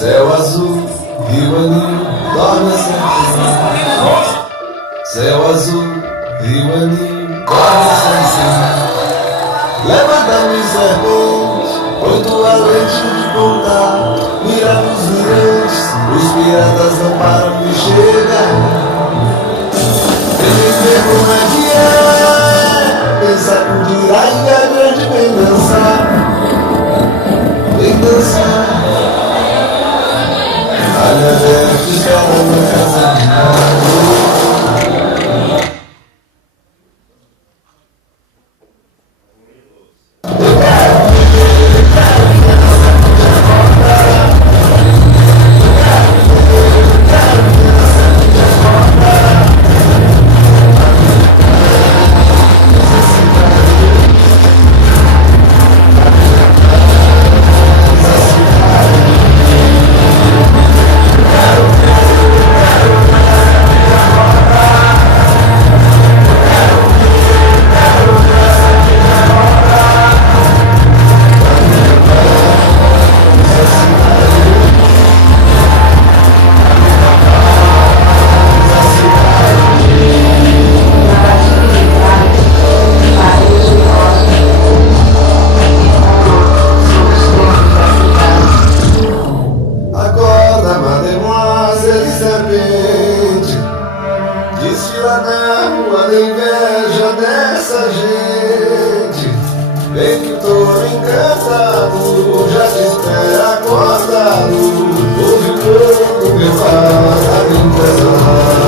Céu azul, rio anil, dorme sempre. Céu azul, rio anil, dorme sempre. Levanta-me os sertões, quanto a leite de contar. Mira nos mirantes, os piratas não param de chegar. Vem ver como é que é, pensar com tirar e a grande vem dançar. Vem dançar. Olha ver que espera no casamento. Desfila na rua da inveja dessa gente. Vem que tô encantado, já te espera acordado. Ouve o corpo que fala da brincadeira.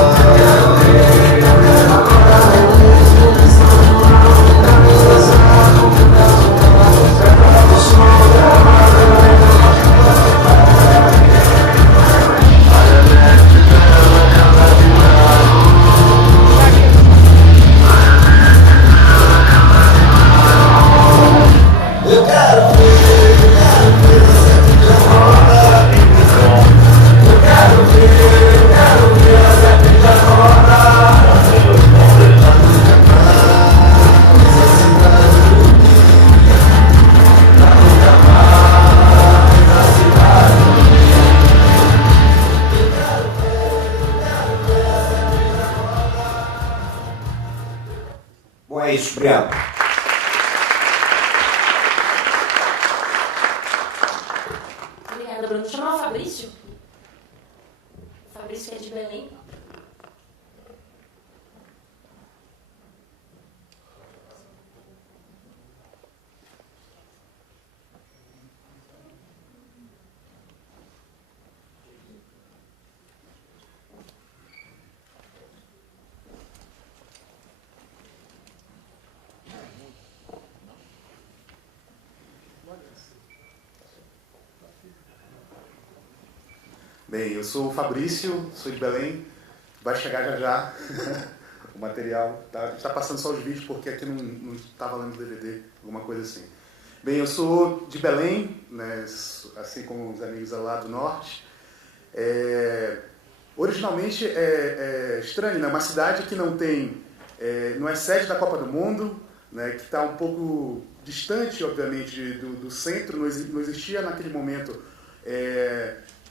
Bom, é isso. Obrigado. Obrigada, Bruno. Chamar o Fabrício. O Fabrício que é de Belém. Bem, eu sou o Fabrício, sou de Belém, vai chegar já já o material, tá? A gente está passando só os vídeos porque aqui não está valendo DVD, alguma coisa assim. Bem, eu sou de Belém, né, assim como os amigos lá do norte. Originalmente é estranho, né? Uma cidade que não é sede da Copa do Mundo, né, que está um pouco distante, obviamente, do centro, não existia naquele momento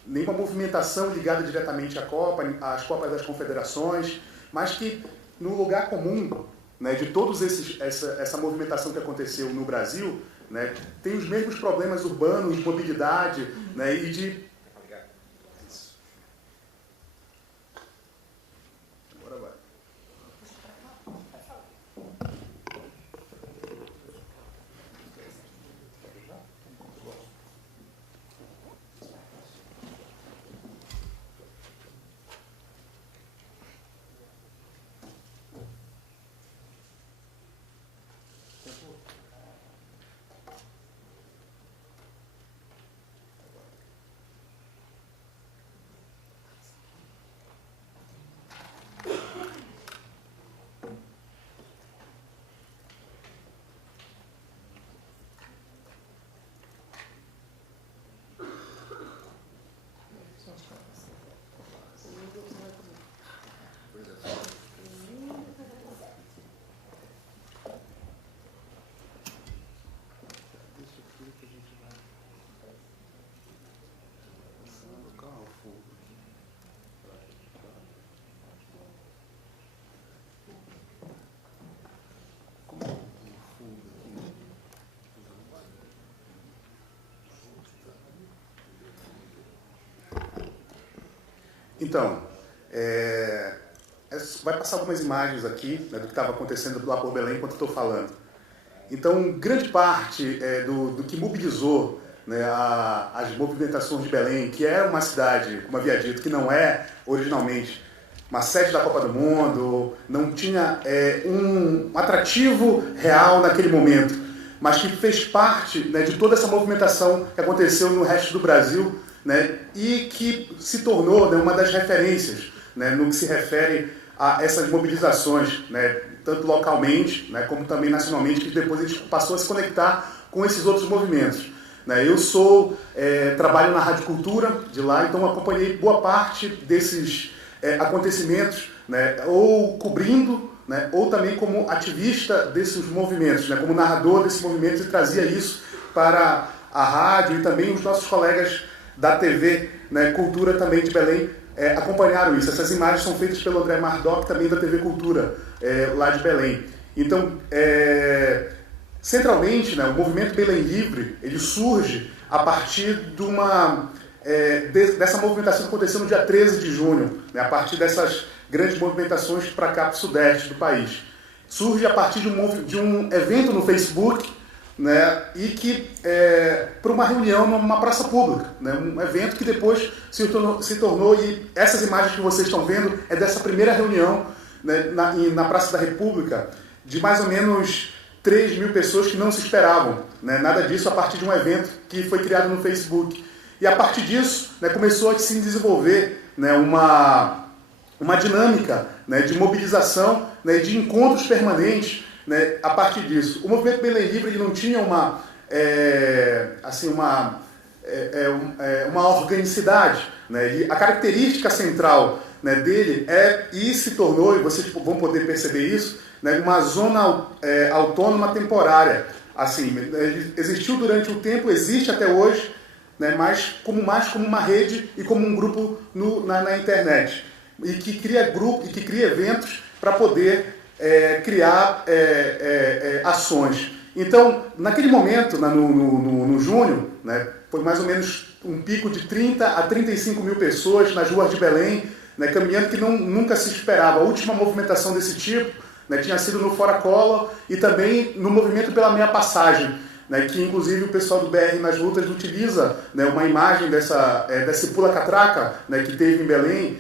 nenhuma movimentação ligada diretamente à Copa, às Copas das Confederações, mas que no lugar comum, né, de todos essa movimentação que aconteceu no Brasil, né, tem os mesmos problemas urbanos, de mobilidade, né, e de... Agora vai. Então, vai passar algumas imagens aqui, né, do que estava acontecendo lá por Belém enquanto estou falando. Então, grande parte do que mobilizou, né, as movimentações de Belém, que é uma cidade, como havia dito, que não é originalmente uma sede da Copa do Mundo, não tinha um atrativo real naquele momento, mas que fez parte, né, de toda essa movimentação que aconteceu no resto do Brasil, né, e que se tornou, né, uma das referências, né, no que se refere a essas mobilizações, né, tanto localmente, né, como também nacionalmente, que depois a gente passou a se conectar com esses outros movimentos. Né. Eu trabalho na Rádio Cultura de lá, então acompanhei boa parte desses acontecimentos, né, ou cobrindo, né, ou também como ativista desses movimentos, né, como narrador desses movimentos, e trazia isso para a rádio, e também os nossos colegas da TV, né, Cultura também de Belém, acompanharam isso. Essas imagens são feitas pelo André Mardoc, também da TV Cultura, lá de Belém. Então, centralmente, né, o movimento Belém Livre, ele surge a partir dessa movimentação que aconteceu no dia 13 de junho, né, a partir dessas grandes movimentações para cá, para o sudeste do país. Surge a partir de um evento no Facebook, né, e que para uma reunião numa praça pública, né, um evento que depois se tornou, e essas imagens que vocês estão vendo é dessa primeira reunião, né, na Praça da República, de mais ou menos 3 mil pessoas que não se esperavam, né, nada disso a partir de um evento que foi criado no Facebook. E a partir disso, né, começou a se desenvolver, né, uma dinâmica, né, de mobilização, né, de encontros permanentes, né, a partir disso. O movimento Belém Livre ele não tinha uma organicidade, né, e a característica central, né, dele e se tornou, e vocês vão poder perceber isso, né, uma zona autônoma temporária. Assim, existiu durante o tempo, existe até hoje, né, mais como uma rede e como um grupo na internet, e que cria eventos para poder criar ações. Então, naquele momento, no junho, né, foi mais ou menos um pico de 30 a 35 mil pessoas nas ruas de Belém, né, caminhando, que nunca se esperava. A última movimentação desse tipo, né, tinha sido no Fora Collor e também no movimento pela meia passagem, né, que inclusive o pessoal do BR nas lutas utiliza, né, uma imagem desse pula-catraca, né, que teve em Belém,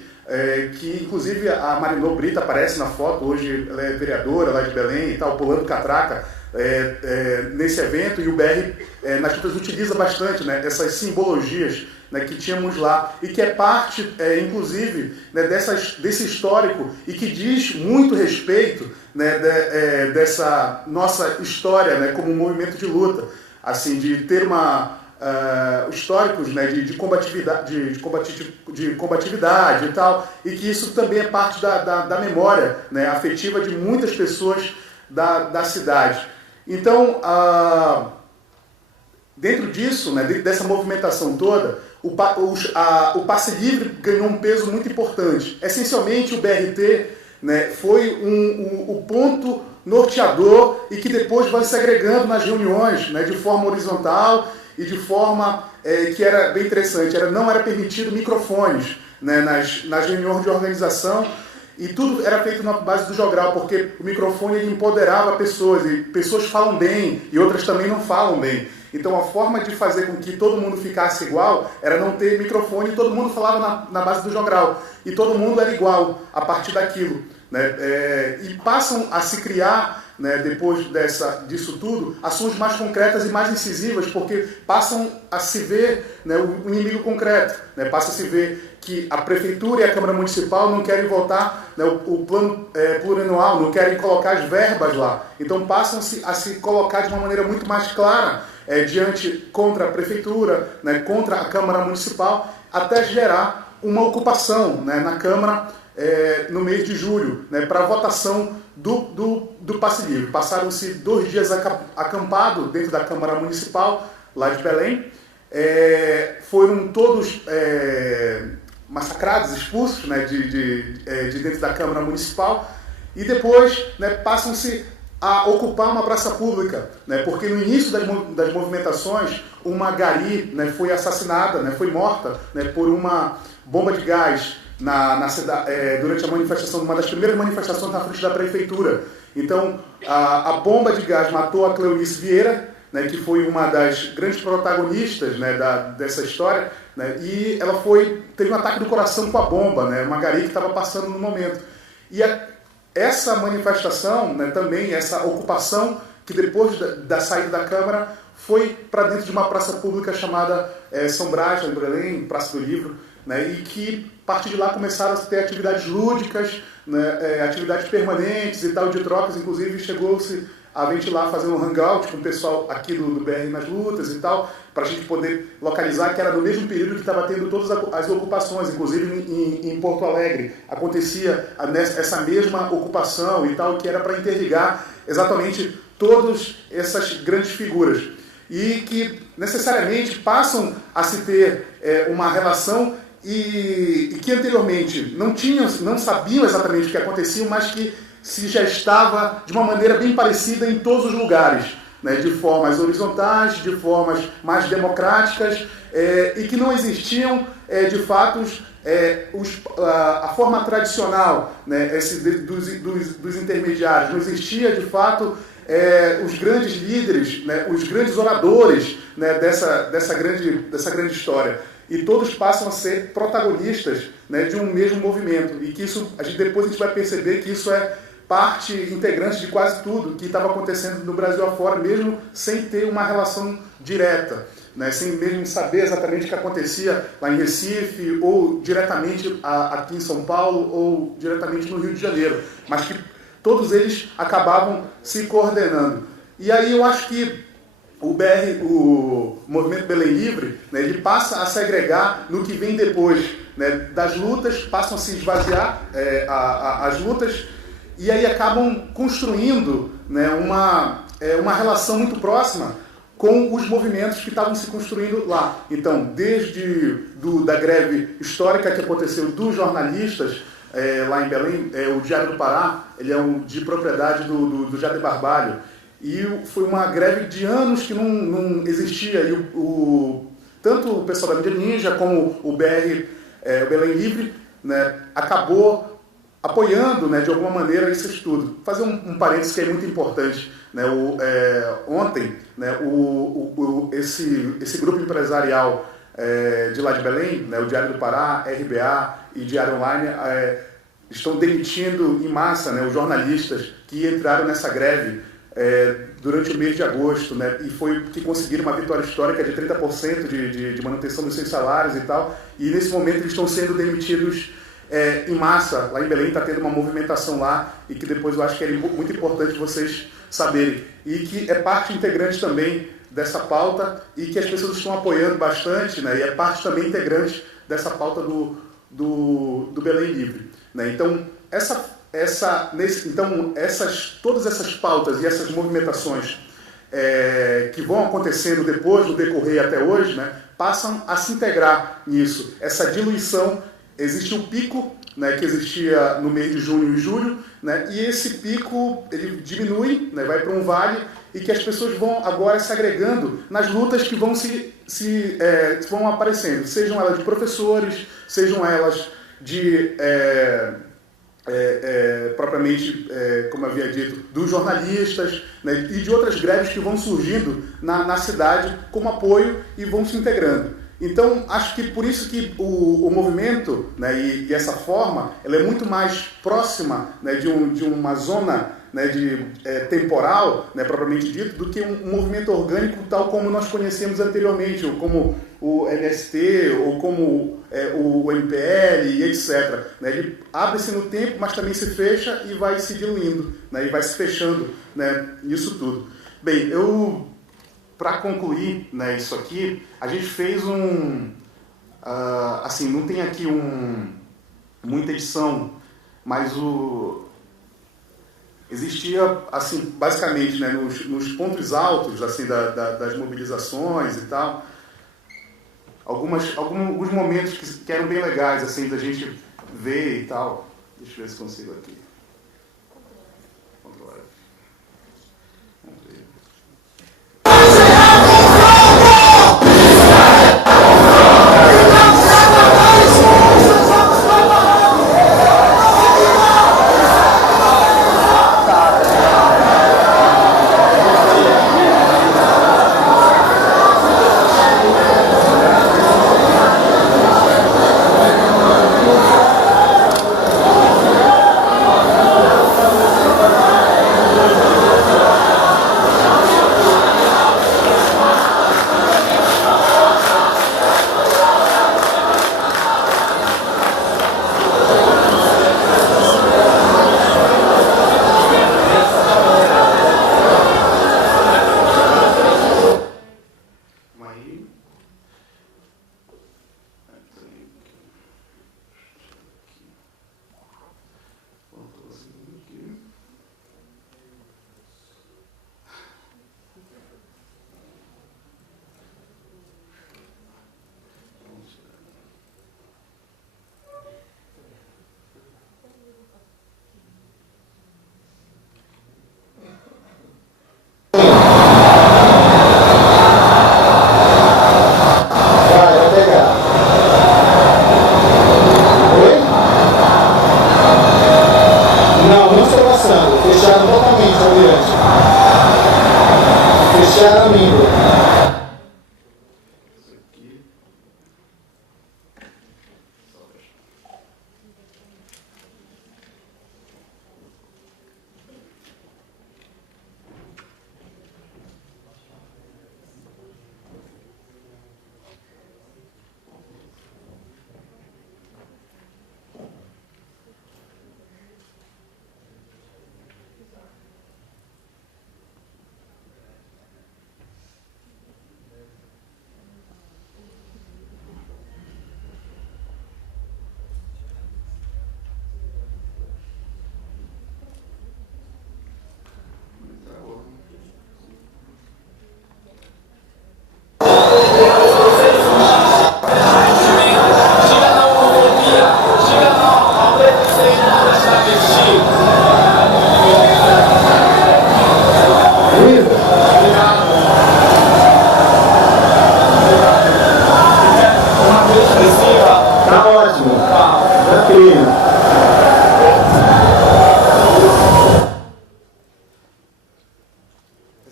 que inclusive a Marinô Brita aparece na foto, hoje ela é vereadora lá de Belém e tal, pulando catraca nesse evento, e o BR nas lutas utiliza bastante, né, essas simbologias, né, que tínhamos lá, e que é parte, inclusive, né, desse histórico, e que diz muito respeito, né, dessa nossa história, né, como um movimento de luta, assim, de ter históricos, né, de combatividade e tal, e que isso também é parte da memória, né, afetiva de muitas pessoas da cidade. Então, dentro disso, né, dentro dessa movimentação toda, o passe livre ganhou um peso muito importante. Essencialmente, o BRT, né, foi o ponto norteador e que depois vai se agregando nas reuniões, né, de forma horizontal e de forma que era bem interessante. Não era permitido microfones, né, nas reuniões de organização, e tudo era feito na base do jogral, porque o microfone ele empoderava pessoas, e pessoas falam bem e outras também não falam bem. Então a forma de fazer com que todo mundo ficasse igual era não ter microfone, e todo mundo falava na base do jogral, e todo mundo era igual a partir daquilo, né? E passam a se criar, né, depois disso tudo, ações mais concretas e mais incisivas, porque passam a se ver, né, o inimigo concreto, né? Passa a se ver que a Prefeitura e a Câmara Municipal não querem votar, né, o plano plurianual, não querem colocar as verbas lá. Então passam a se colocar de uma maneira muito mais clara contra a Prefeitura, né, contra a Câmara Municipal, até gerar uma ocupação, né, na Câmara no mês de julho, né, para a votação do passe livre. Passaram-se 2 dias acampado dentro da Câmara Municipal, lá de Belém. Foram todos massacrados, expulsos, né, de dentro da Câmara Municipal, e depois, né, passam-se a ocupar uma praça pública, né, porque no início das movimentações, uma gari, né, foi assassinada, né, foi morta, né, por uma bomba de gás na cidade, durante a manifestação, uma das primeiras manifestações na frente da Prefeitura. Então, a bomba de gás matou a Cleonice Vieira, né, que foi uma das grandes protagonistas, né, dessa história, né, e ela teve um ataque do coração com a bomba, né, uma gari que estava passando no momento. E essa manifestação, né, também, essa ocupação, que depois da saída da Câmara, foi para dentro de uma praça pública chamada São Brás, em Belém, Praça do Livro, né, e que, a partir de lá, começaram a ter atividades lúdicas, né, atividades permanentes e tal, de trocas. Inclusive, chegou-se a ventilar, fazer um hangout com o pessoal aqui do BR nas lutas e tal, para a gente poder localizar que era no mesmo período que estava tendo todas as ocupações, inclusive em Porto Alegre. Acontecia essa mesma ocupação e tal, que era para interligar exatamente todas essas grandes figuras. E que necessariamente passam a se ter uma relação e que anteriormente não sabiam exatamente o que acontecia, mas que se gestava de uma maneira bem parecida em todos os lugares, né, de formas horizontais, de formas mais democráticas, e que não existiam, de fato, a forma tradicional, né, dos intermediários. Não existia, de fato, os grandes líderes, né, os grandes oradores, né, dessa grande história. E todos passam a ser protagonistas, né, de um mesmo movimento. E que isso, depois a gente vai perceber que isso é parte integrante de quase tudo que estava acontecendo no Brasil afora, mesmo sem ter uma relação direta, né, sem mesmo saber exatamente o que acontecia lá em Recife, ou diretamente aqui em São Paulo, ou diretamente no Rio de Janeiro. Mas que todos eles acabavam se coordenando. E aí eu acho que o Movimento Belém Livre, né, ele passa a se agregar no que vem depois, né, das lutas, passam a se esvaziar as lutas, e aí acabam construindo, né, uma relação muito próxima com os movimentos que estavam se construindo lá. Então, desde da greve histórica que aconteceu dos jornalistas, lá em Belém, o Diário do Pará, ele é de propriedade do Jader Barbalho, e foi uma greve de anos que não existia, e tanto o pessoal da mídia ninja como o BR, o Belém Livre, né, acabou apoiando, né, de alguma maneira esse estudo. Fazer um parênteses que é muito importante, né, ontem, né, esse grupo empresarial de lá de Belém, né, o Diário do Pará, RBA e Diário Online, estão demitindo em massa, né, os jornalistas que entraram nessa greve durante o mês de agosto, né, e foi que conseguiram uma vitória histórica de 30% de manutenção dos seus salários e tal, e nesse momento eles estão sendo demitidos em massa. Lá em Belém está tendo uma movimentação lá, e que depois eu acho que é muito importante vocês saberem, e que é parte integrante também dessa pauta, e que as pessoas estão apoiando bastante, né, e é parte também integrante dessa pauta do Belém Livre, né. Então, todas essas pautas e essas movimentações que vão acontecendo depois, no decorrer até hoje, né, passam a se integrar nisso. Essa diluição, existe um pico, né, que existia no mês de junho e julho, né, e esse pico ele diminui, né, vai para um vale, e que as pessoas vão agora se agregando nas lutas que vão vão aparecendo, sejam elas de professores, sejam elas de propriamente, como eu havia dito, dos jornalistas, né, e de outras greves que vão surgindo na cidade como apoio e vão se integrando. Então, acho que por isso que o movimento, né, e essa forma, ela é muito mais próxima, né, de uma zona, né, temporal, né, propriamente dito, do que um movimento orgânico tal como nós conhecemos anteriormente, ou como o MST, ou como o MPL, e etc. Né, ele abre-se no tempo, mas também se fecha e vai se diluindo, né, e vai se fechando, né, nisso tudo. Bem, para concluir, né, isso aqui, a gente fez assim, não tem aqui muita edição, mas existia, assim, basicamente, né, nos pontos altos, assim, das mobilizações e tal, alguns momentos que eram bem legais, assim, da gente ver e tal. Deixa eu ver se consigo aqui. Ctrl F.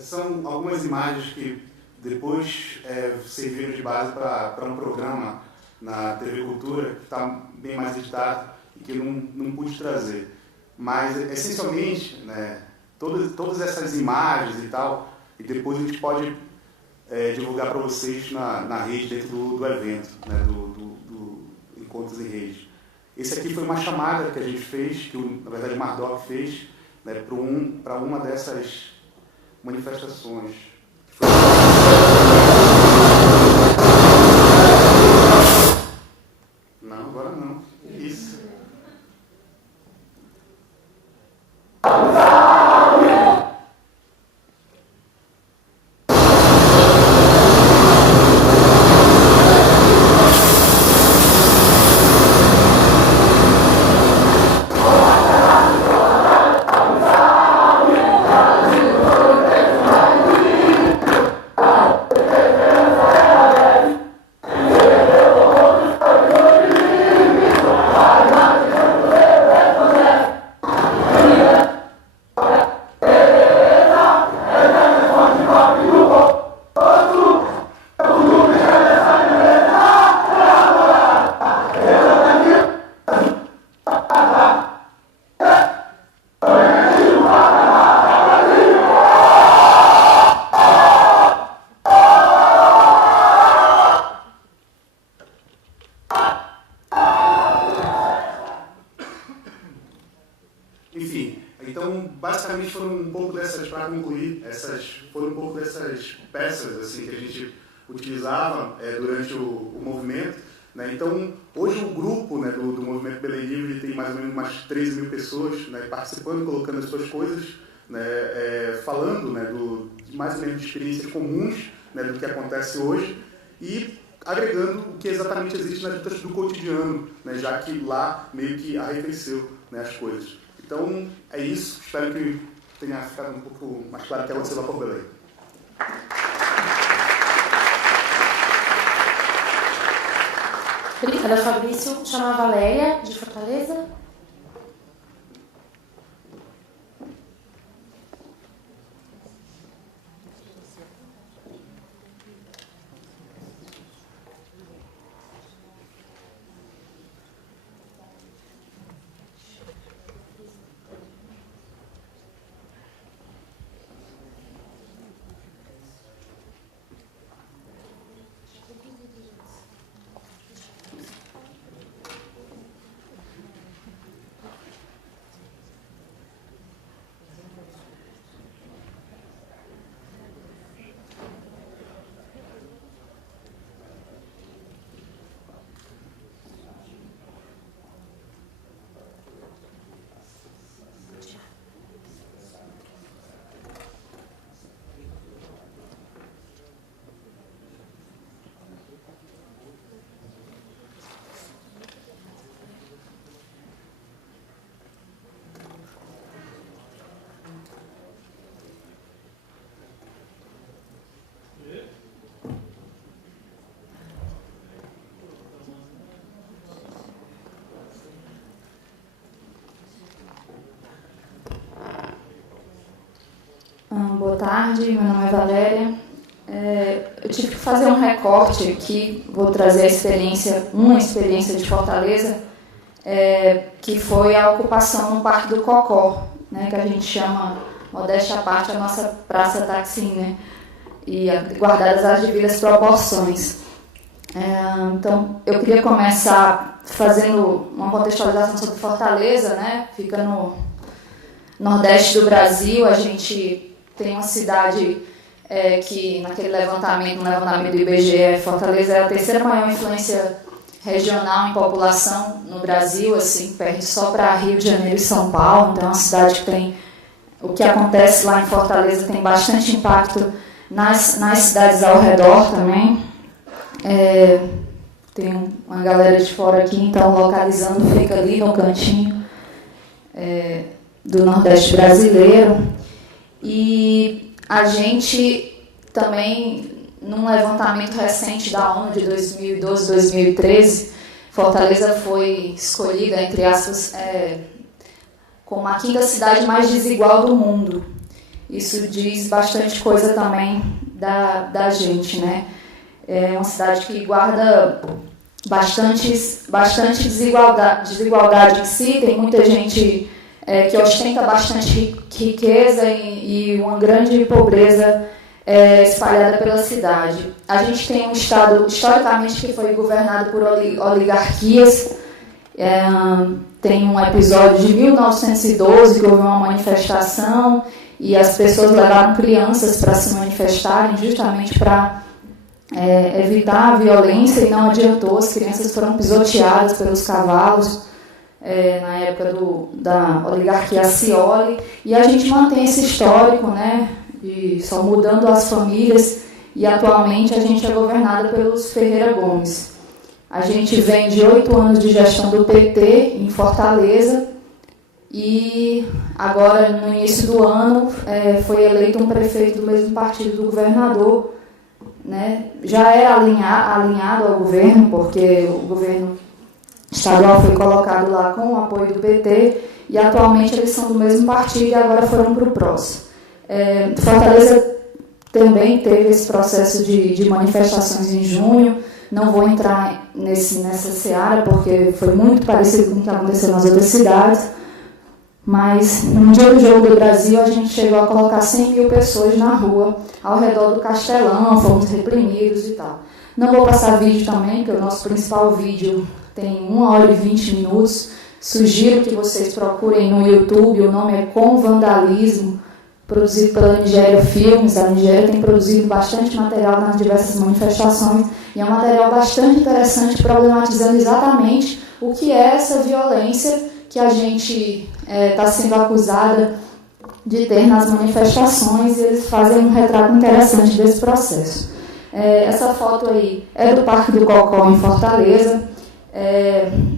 São algumas imagens que depois serviram de base para um programa na TV Cultura, que está bem mais editado e que eu não pude trazer. Mas, essencialmente, né, todas essas imagens e tal, e depois a gente pode divulgar para vocês na rede, dentro do evento, né, do Encontros em Rede. Esse aqui foi uma chamada que a gente fez, que na verdade o Mardoc fez, né, para uma dessas manifestações. Não, agora não. Isso. Enfim, então basicamente foram um pouco dessas, para concluir, foram um pouco dessas peças assim, que a gente utilizava durante o movimento. Né? Então, hoje o grupo, né, do Movimento Belém Livre tem mais ou menos umas 13 mil pessoas, né, participando, colocando as suas coisas, né, falando, né, de mais ou menos de experiências comuns, né, do que acontece hoje e agregando o que exatamente existe nas lutas do cotidiano, né, já que lá meio que arrefeceu, né, as coisas. Então, é isso. Espero que tenha ficado um pouco mais claro o que aconteceu lá por Belém. Obrigada, Fabrício. Chama a Valéria, de Fortaleza. Boa tarde, meu nome é Valéria. Eu tive que fazer um recorte aqui, vou trazer uma experiência de Fortaleza, que foi a ocupação no Parque do Cocó, né, que a gente chama, modéstia à parte, a nossa Praça Taksim, né, e guardadas as devidas proporções. Então, eu queria começar fazendo uma contextualização sobre Fortaleza, né, fica no nordeste do Brasil. A gente tem uma cidade que, naquele levantamento do IBGE, Fortaleza é a terceira maior influência regional em população no Brasil, assim, perde só para Rio de Janeiro e São Paulo. Então, é uma cidade que tem... O que acontece lá em Fortaleza tem bastante impacto nas cidades ao redor também. Tem uma galera de fora aqui, então, localizando, fica ali no cantinho do Nordeste brasileiro. E a gente também, num levantamento recente da ONU de 2012, 2013, Fortaleza foi escolhida, entre aspas, como a quinta cidade mais desigual do mundo. isso diz bastante coisa também da gente, né? É uma cidade que guarda bastante desigualdade em si, tem muita gente que ostenta bastante riqueza e uma grande pobreza espalhada pela cidade. A gente tem um estado, historicamente, que foi governado por oligarquias. Tem um episódio de 1912 que houve uma manifestação e as pessoas levaram crianças para se manifestarem justamente para evitar a violência, e não adiantou, as crianças foram pisoteadas pelos cavalos na época da oligarquia Scioli, e a gente mantém esse histórico, né, de só mudando as famílias, e atualmente a gente é governada pelos Ferreira Gomes. A gente vem de 8 anos de gestão do PT em Fortaleza, e agora, no início do ano, foi eleito um prefeito do mesmo partido do governador, né? Já era alinhado ao governo, porque o governo estadual foi colocado lá com o apoio do PT, e atualmente eles são do mesmo partido e agora foram para o PROS. Fortaleza também teve esse processo de manifestações em junho. Não vou entrar nessa seara, porque foi muito parecido com o que aconteceu nas outras cidades, mas no dia do Jogo do Brasil a gente chegou a colocar 100 mil pessoas na rua, ao redor do Castelão, fomos reprimidos e tal. Não vou passar vídeo também, porque o nosso principal vídeo tem 1 hora e 20 minutos. Sugiro que vocês procurem no YouTube, o nome é Com Vandalismo, produzido pela Nigéria Filmes. A Nigéria tem produzido bastante material nas diversas manifestações, e é um material bastante interessante, problematizando exatamente o que é essa violência que a gente está sendo acusada de ter nas manifestações, e eles fazem um retrato interessante desse processo. Essa foto aí é do Parque do Cocó, em Fortaleza.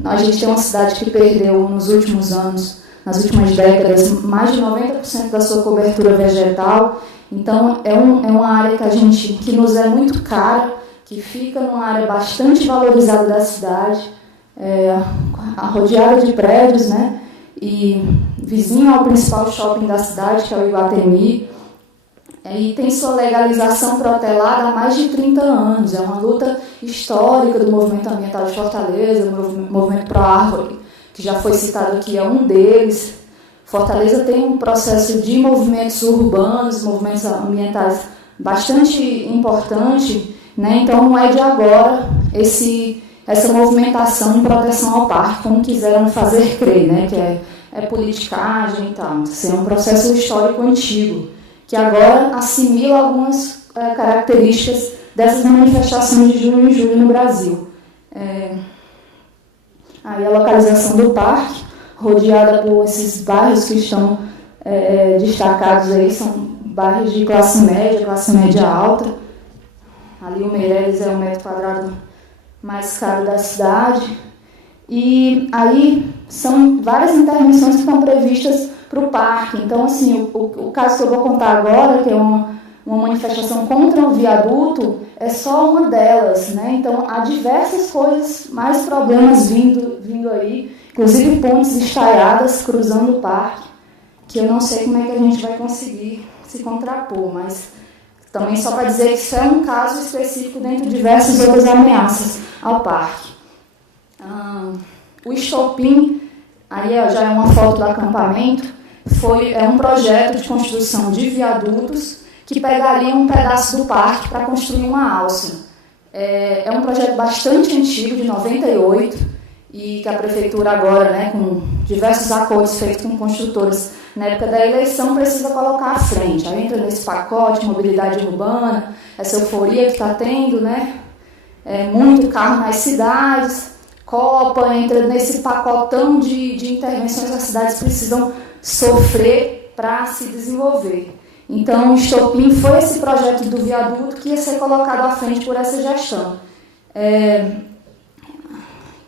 A gente tem uma cidade que perdeu nos últimos anos, nas últimas décadas, mais de 90% da sua cobertura vegetal. Então, é uma área que nos é muito cara, que fica numa área bastante valorizada da cidade, rodeada de prédios, né? E vizinho ao principal shopping da cidade, que é o Iguatemi, e tem sua legalização protelada há mais de 30 anos. É uma luta histórica do movimento ambiental de Fortaleza, o movimento Pro Árvore, que já foi citado aqui, é um deles. Fortaleza tem um processo de movimentos urbanos, movimentos ambientais bastante importante, né? Então não é de agora essa movimentação em proteção ao parque, como quiseram fazer crer, né? Que é politicagem e tal. Isso é um processo histórico antigo, que agora assimila algumas características dessas manifestações de junho e julho no Brasil. Aí a localização do parque, rodeada por esses bairros que estão destacados aí, são bairros de classe média alta. Ali o Meireles é o metro quadrado mais caro da cidade. E aí são várias intervenções que estão previstas para o parque. Então, assim, o caso que eu vou contar agora, que é uma manifestação contra o viaduto, é só uma delas, né? Então, há diversas coisas, mais problemas vindo aí, inclusive pontes estaiadas cruzando o parque, que eu não sei como é que a gente vai conseguir se contrapor, mas também só para dizer que isso é um caso específico dentro de diversas outras ameaças ao parque. O estopim, aí já é uma foto do acampamento, é um projeto de construção de viadutos que pegaria um pedaço do parque para construir uma alça. É um projeto bastante antigo, de 98, e que a prefeitura agora, né, com diversos acordos feitos com construtoras na época da eleição, precisa colocar à frente. Aí entra nesse pacote, mobilidade urbana, essa euforia que está tendo, né? Muito carro nas cidades, Copa, entra nesse pacotão de intervenções que as cidades precisam sofrer para se desenvolver. Então, o estopim foi esse projeto do viaduto que ia ser colocado à frente por essa gestão,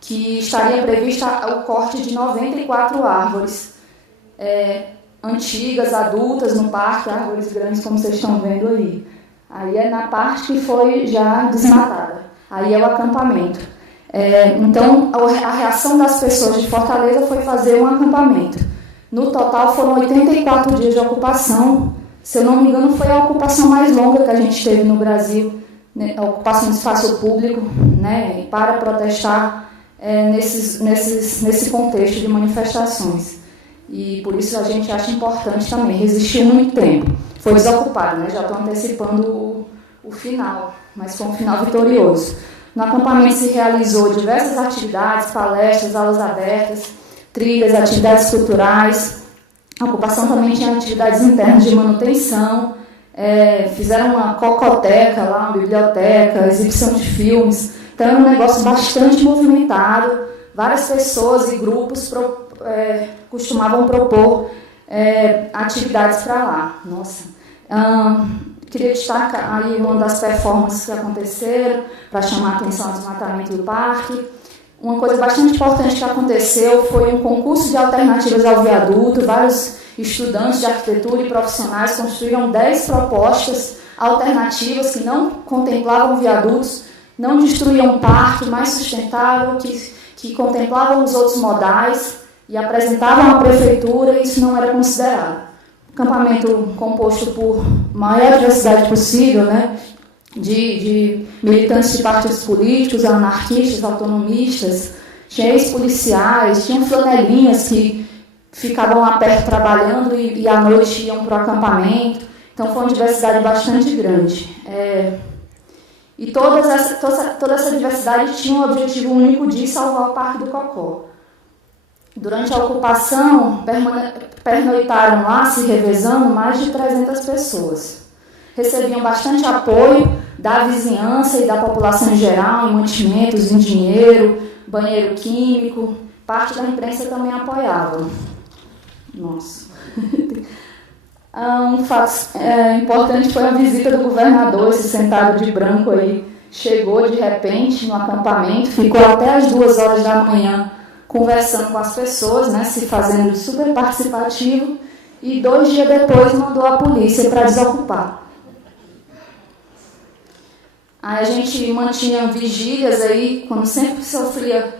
que estaria prevista o corte de 94 árvores antigas, adultas, no parque, árvores grandes, como vocês estão vendo aí. Aí é na parte que foi já desmatada. Aí é o acampamento. Então, a reação das pessoas de Fortaleza foi fazer um acampamento. No total, foram 84 dias de ocupação. se eu não me engano, foi a ocupação mais longa que a gente teve no Brasil, né, a ocupação do espaço público, né, para protestar nesse contexto de manifestações. E por isso a gente acha importante também, resistiu muito tempo, foi desocupado, né, já estou antecipando o final, mas foi um final vitorioso. No acampamento se realizou diversas atividades, palestras, aulas abertas, trilhas, atividades culturais. A ocupação também tinha atividades internas de manutenção, fizeram uma cocoteca lá, uma biblioteca, exibição de filmes. Então era um negócio bastante movimentado, várias pessoas e grupos costumavam propor atividades para lá. Nossa. Queria destacar aí uma das performances que aconteceram para chamar a atenção ao desmatamento do parque. Uma coisa bastante importante que aconteceu foi um concurso de alternativas ao viaduto. Vários estudantes de arquitetura e profissionais construíram 10 propostas alternativas que não contemplavam viadutos, não destruíam o parque, mais sustentável, que contemplavam os outros modais e apresentavam à prefeitura, e isso não era considerado. Acampamento composto por maior diversidade possível, né, de militantes de partidos políticos, anarquistas, autonomistas, tinha ex-policiais, tinham flanelinhas que ficavam lá perto trabalhando e à noite iam para o acampamento. Então foi uma diversidade bastante grande. E toda essa diversidade tinha o objetivo único de salvar o Parque do Cocó. Durante a ocupação, pernoitaram lá, se revezando, mais de 300 pessoas. Recebiam bastante apoio da vizinhança e da população em geral, em mantimentos, em dinheiro, banheiro químico. Parte da imprensa também apoiava. Nossa. Um fato importante foi a visita do governador, esse sentado de branco aí. Chegou de repente no acampamento, ficou até as 2 horas da manhã conversando com as pessoas, né, se fazendo de super participativo, e 2 dias depois mandou a polícia para desocupar. Aí a gente mantinha vigílias aí, quando sempre sofria,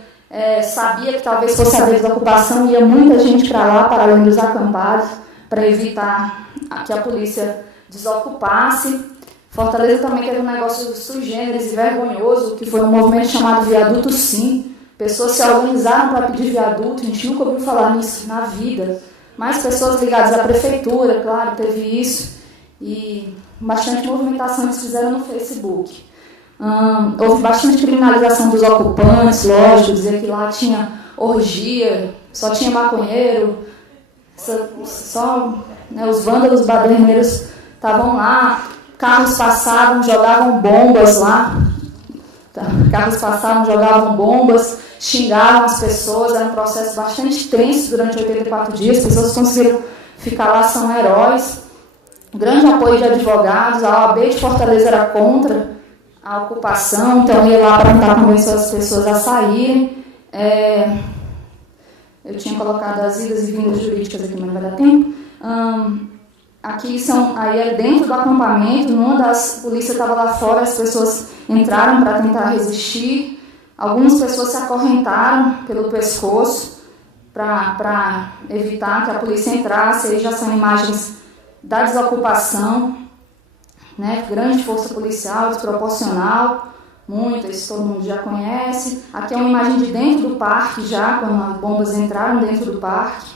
sabia que talvez fosse a desocupação, ia muita gente para lá, para além dos acampados, para evitar que a polícia desocupasse. Fortaleza também teve um negócio sui generis e vergonhoso, que foi um movimento chamado Viaduto Sim. Pessoas se organizaram para pedir viaduto, a gente nunca ouviu falar nisso na vida. Mais pessoas ligadas à prefeitura, claro, teve isso. E bastante movimentação eles fizeram no Facebook. Houve bastante criminalização dos ocupantes, lógico, dizer que lá tinha orgia, só tinha maconheiro, os vândalos baderneiros estavam lá, carros passavam, jogavam bombas lá. Carros passavam, jogavam bombas, xingavam as pessoas, era um processo bastante tenso durante 84 dias, as pessoas conseguiram ficar lá, são heróis. Grande apoio de advogados, a OAB de Fortaleza era contra a ocupação, então ia lá para tentar convencer as pessoas a saírem. Eu tinha colocado as idas e vindas jurídicas aqui, mas não vai dar tempo. Aqui aí dentro do acampamento, numa das polícias estava lá fora, as pessoas entraram para tentar resistir. Algumas pessoas se acorrentaram pelo pescoço para evitar que a polícia entrasse. Aí já são imagens da desocupação, né? Grande força policial, desproporcional, muitas, todo mundo já conhece. Aqui é uma imagem de dentro do parque já, quando as bombas entraram dentro do parque.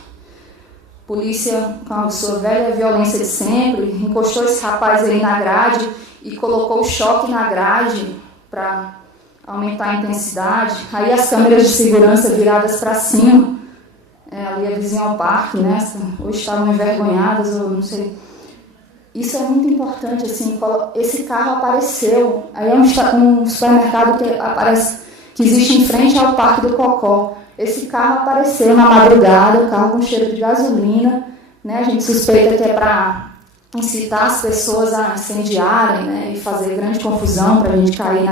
Polícia, com a sua velha violência de sempre, encostou esse rapaz aí na grade e colocou o choque na grade para aumentar a intensidade. Aí as câmeras de segurança viradas para cima, ali a vizinha ao parque, né? Ou estavam envergonhadas, ou não sei. Isso é muito importante, assim, esse carro apareceu. Aí é um supermercado que existe em frente ao Parque do Cocó. Esse carro apareceu na madrugada, o carro com cheiro de gasolina, né? A gente suspeita que é para incitar as pessoas a incendiarem, né? E fazer grande confusão para a gente cair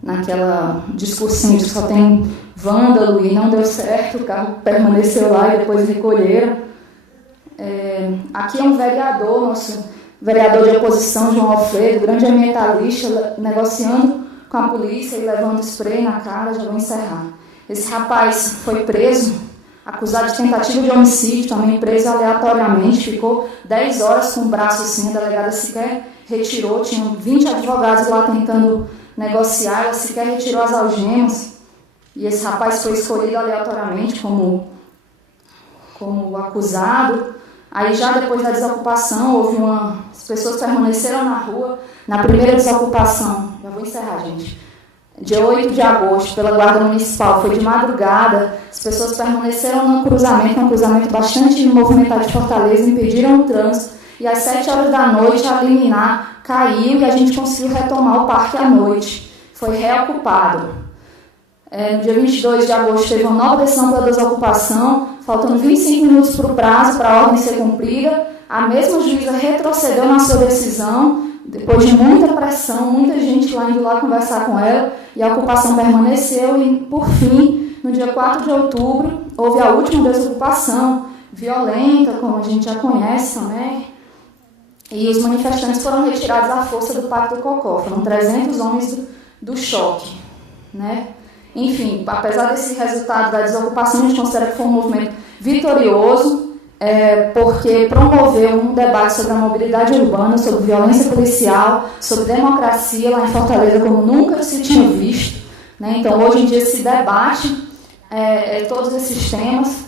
naquela discursinho de que só tem vândalo e não deu certo, o carro permaneceu lá e depois recolheram. Aqui é um vereador, nosso vereador de oposição, João Alfredo, grande ambientalista, negociando com a polícia e levando spray na cara. Já vou encerrar. Esse rapaz foi preso acusado de tentativa de homicídio, também preso aleatoriamente, ficou 10 horas com o braço assim, a delegada sequer retirou, tinham 20 advogados lá tentando negociar, ela sequer retirou as algemas, e esse rapaz foi escolhido aleatoriamente como acusado. Aí já depois da desocupação, as pessoas permaneceram na rua. Na primeira desocupação, já vou encerrar, gente, dia 8 de agosto, pela Guarda Municipal, foi de madrugada, as pessoas permaneceram num cruzamento bastante movimentado de Fortaleza, impediram o trânsito, e às 7 horas da noite a liminar caiu e a gente conseguiu retomar o parque à noite. Foi reocupado. No dia 22 de agosto teve uma nova decisão pela desocupação, faltando 25 minutos para o prazo para a ordem ser cumprida. A mesma juíza retrocedeu na sua decisão, depois de muita pressão, muita gente lá indo lá conversar com ela, e a ocupação permaneceu, e, por fim, no dia 4 de outubro, houve a última desocupação, violenta, como a gente já conhece também, e os manifestantes foram retirados à força do Pacto do Cocó, foram 300 homens do choque, né? Enfim, apesar desse resultado da desocupação, a gente considera que foi um movimento vitorioso, porque promoveu um debate sobre a mobilidade urbana, sobre violência policial, sobre democracia lá em Fortaleza, como nunca se tinha visto, né? Então, hoje em dia, se debate todos esses temas,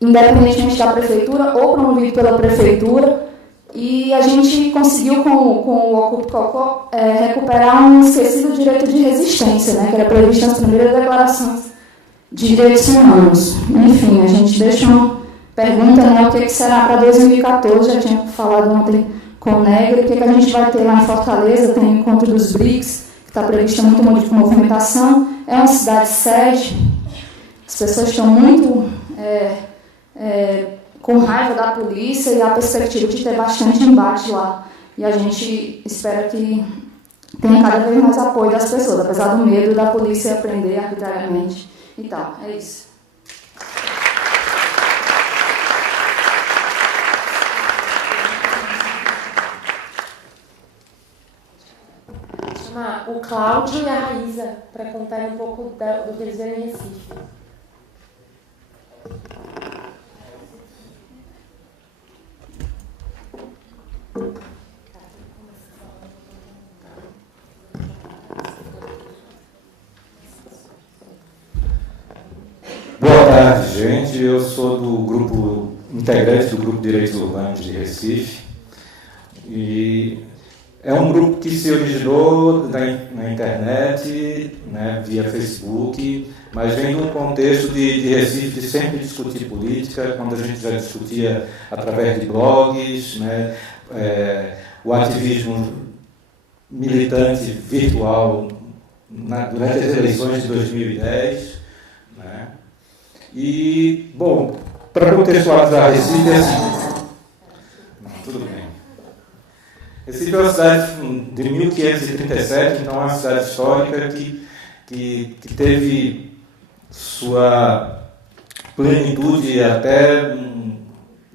independentemente da prefeitura ou promovido pela prefeitura, e a gente conseguiu, com o Ocupe Cocó, recuperar um esquecido direito de resistência, né, que era previsto nas primeiras declarações de direitos humanos. Enfim, a gente deixa uma pergunta, né, o que será para 2014, já tinha falado ontem com o Negre, o que a gente vai ter lá em Fortaleza, tem o encontro dos BRICS, que está prevista muita movimentação, é uma cidade sede, as pessoas estão muito com raiva da polícia, e há a perspectiva de ter bastante embate lá. E a gente espera que tenha cada vez mais apoio das pessoas, apesar do medo da polícia prender arbitrariamente e tal. É isso. Vou chamar o Cláudio e a Raíza para contarem um pouco do que eles viram em Recife. Boa tarde, gente. Eu sou integrante do Grupo de Direitos Urbanos de Recife, e é um grupo que se originou na internet, né, via Facebook, mas vem de um contexto de Recife de sempre discutir política, quando a gente já discutia através de blogs, né, o ativismo militante virtual durante as eleições de 2010. Né? E, bom, para contextualizar Recife, tudo bem. Recife é uma cidade de 1537, então é uma cidade histórica que teve sua plenitude até o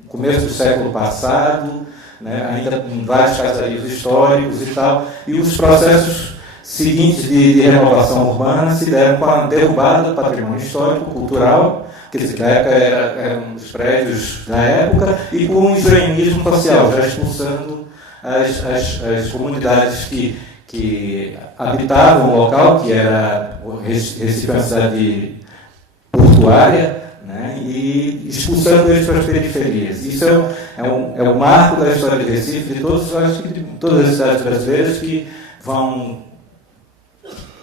começo do século passado, né, ainda com vários casarios históricos e tal, e os processos seguintes de renovação urbana se deram com a derrubada do patrimônio histórico, cultural, que na época eram os prédios da época, e com o engenheirismo facial, já expulsando as comunidades que habitavam o local, que era Recife, uma cidade portuária, né, e expulsando eles para as periferias. Isso é um marco da história de Recife, de todas as cidades brasileiras que vão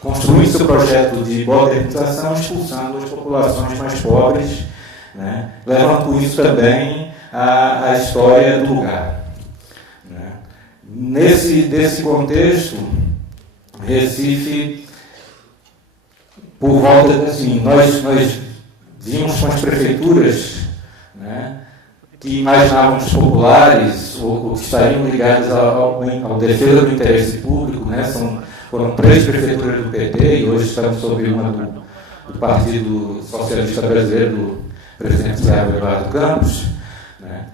construir seu projeto de modernização, expulsando as populações mais pobres, né, levando com isso também a história do lugar. Né. Nesse contexto, Recife, por volta, assim, nós vimos com as prefeituras, né, que imaginávamos populares ou que estariam ligadas ao defesa do interesse público, né, foram 3 prefeituras do PT, e hoje estamos sob uma do Partido Socialista Brasileiro, do presidente Eduardo Campos, né,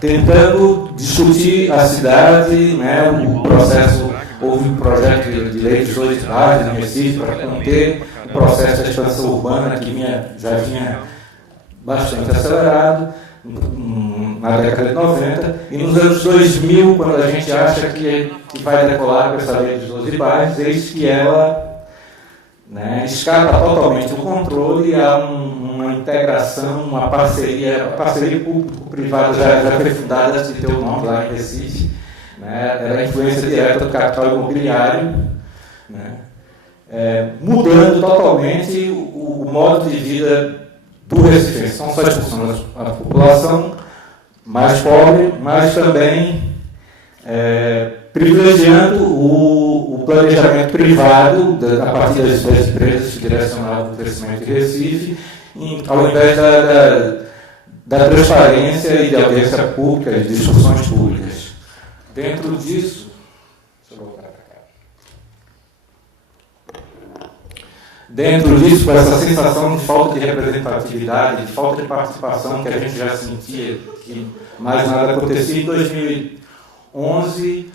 tentando discutir a cidade, né, o processo. Houve um projeto de lei de 2 no Recife para conter o processo de expansão urbana que já vinha bastante acelerado na década de 90, e nos anos 2000, quando a gente acha que vai decolar com essa lei dos 12 bairros, eis que ela, né, escapa totalmente do controle. Há uma integração, uma parceria público-privada já foi fundada, de ter o nome lá em Recife, né, era a influência direta do capital imobiliário, né, mudando totalmente o modo de vida do Recife. Não só expulsando a população mais pobre, mas também privilegiando o planejamento privado a partir das empresas que direcionavam o crescimento de Recife, ao invés da transparência e de audiência pública, de discussões públicas. Dentro disso, deixa eu voltar para cá. Dentro disso, com essa sensação de falta de representatividade, de falta de participação que a gente já sentia, que mais nada acontecia, em 2011,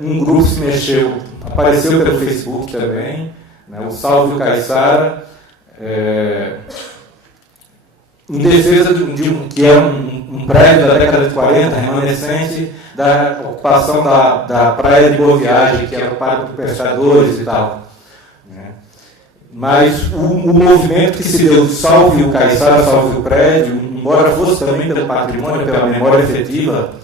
um grupo se mexeu, apareceu pelo Facebook também, né, o Salve o Caiçara, em defesa que é um prédio da década de 40, remanescente da ocupação da praia de Boa Viagem, que era ocupada por pescadores e tal. Né. Mas o movimento que se deu Salve o Caiçara, Salve o Prédio, embora fosse também pelo patrimônio, pela memória efetiva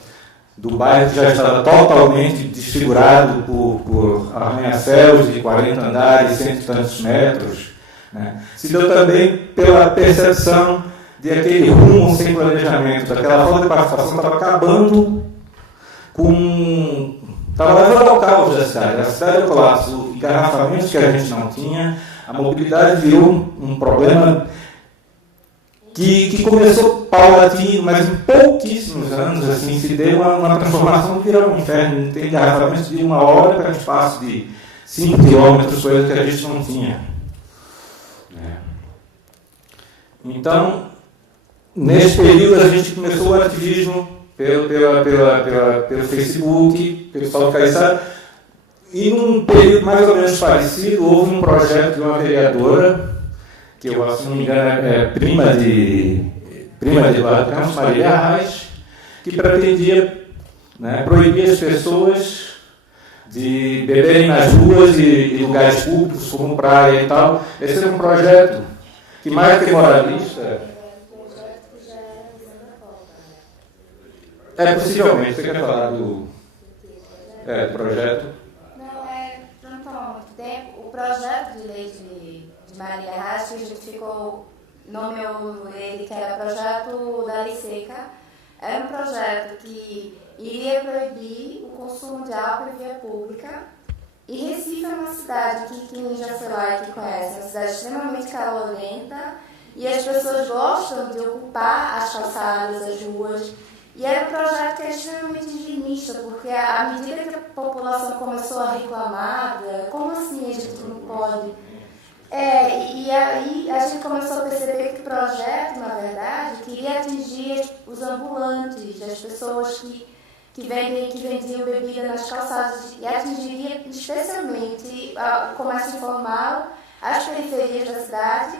do bairro, que já estava totalmente desfigurado por arranha-céus de 40 andares, 100 e tantos metros, né, se deu também pela percepção de aquele rumo sem planejamento, daquela falta de participação, estava acabando com... estava levando ao caos da cidade. A cidade é o colapso, engarrafamentos que a gente não tinha, a mobilidade virou um problema que começou paulatino, mas em pouquíssimos anos assim, se deu uma transformação que virou um inferno. Tem engarrafamentos de 1 hora para um espaço de 5 quilômetros, coisa que a gente não tinha. Então, nesse período, a gente começou o ativismo pelo Facebook, pelo Salve Caiçara, e num período mais ou menos parecido, houve um projeto de uma vereadora, que eu, se não me engano, é prima de Eduardo Campos, Marília Arraes, que pretendia, né, proibir as pessoas de beberem nas ruas e lugares públicos, como praia e tal. Esse era um projeto que, mais que moralista... possivelmente, você quer falar do projeto? Não, o projeto de lei de Marília Arraes, que a gente nomeou ele, que era o projeto da Lei Seca, era um projeto que iria proibir o consumo de álcool em via pública. E Recife é uma cidade que quem já foi lá e que conhece, é uma cidade extremamente calorenta, e as pessoas gostam de ocupar as calçadas, as ruas. E era um projeto que é extremamente higienista, porque à medida que a população começou a reclamar, como assim a gente não pode? E aí a gente começou a perceber que o projeto, na verdade, queria atingir os ambulantes, as pessoas que vendiam bebida nas calçadas, e atingiria especialmente o comércio informal, as periferias da cidade,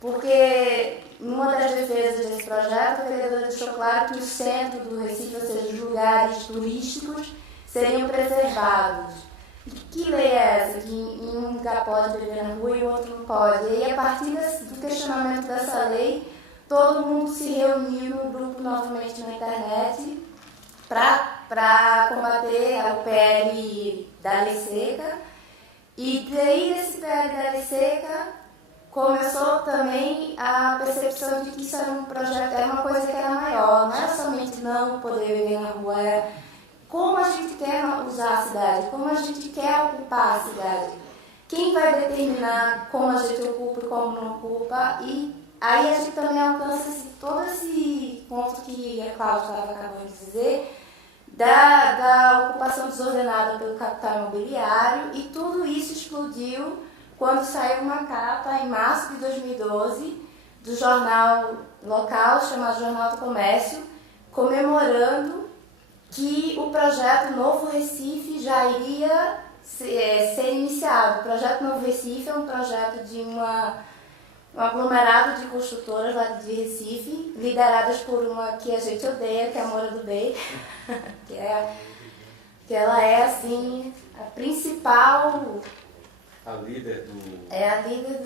porque numa das defesas desse projeto, a vereadora deixou claro que o centro do Recife, ou seja, os lugares turísticos, seriam preservados. E que lei é essa? Que em um lugar pode beber na rua e o outro não pode? E aí, a partir do questionamento dessa lei, todo mundo se reuniu no grupo novamente na internet para combater o PL da Lei Seca. E daí, desse PL da Lei Seca, começou também a percepção de que isso era um projeto, era uma coisa que era maior, não era somente não poder viver na rua, era como a gente quer usar a cidade, como a gente quer ocupar a cidade, quem vai determinar como a gente ocupa e como não ocupa, e aí a gente também alcança todo esse ponto que a Cláudia estava acabando de dizer, da ocupação desordenada pelo capital imobiliário, e tudo isso explodiu quando saiu uma capa, em março de 2012, do jornal local, chamado Jornal do Comércio, comemorando que o projeto Novo Recife já iria ser iniciado. O projeto Novo Recife é um projeto de um aglomerado de construtoras lá de Recife, lideradas por uma que a gente odeia, que é a Moura do Bey, que ela é, assim, a principal... A líder do... É a líder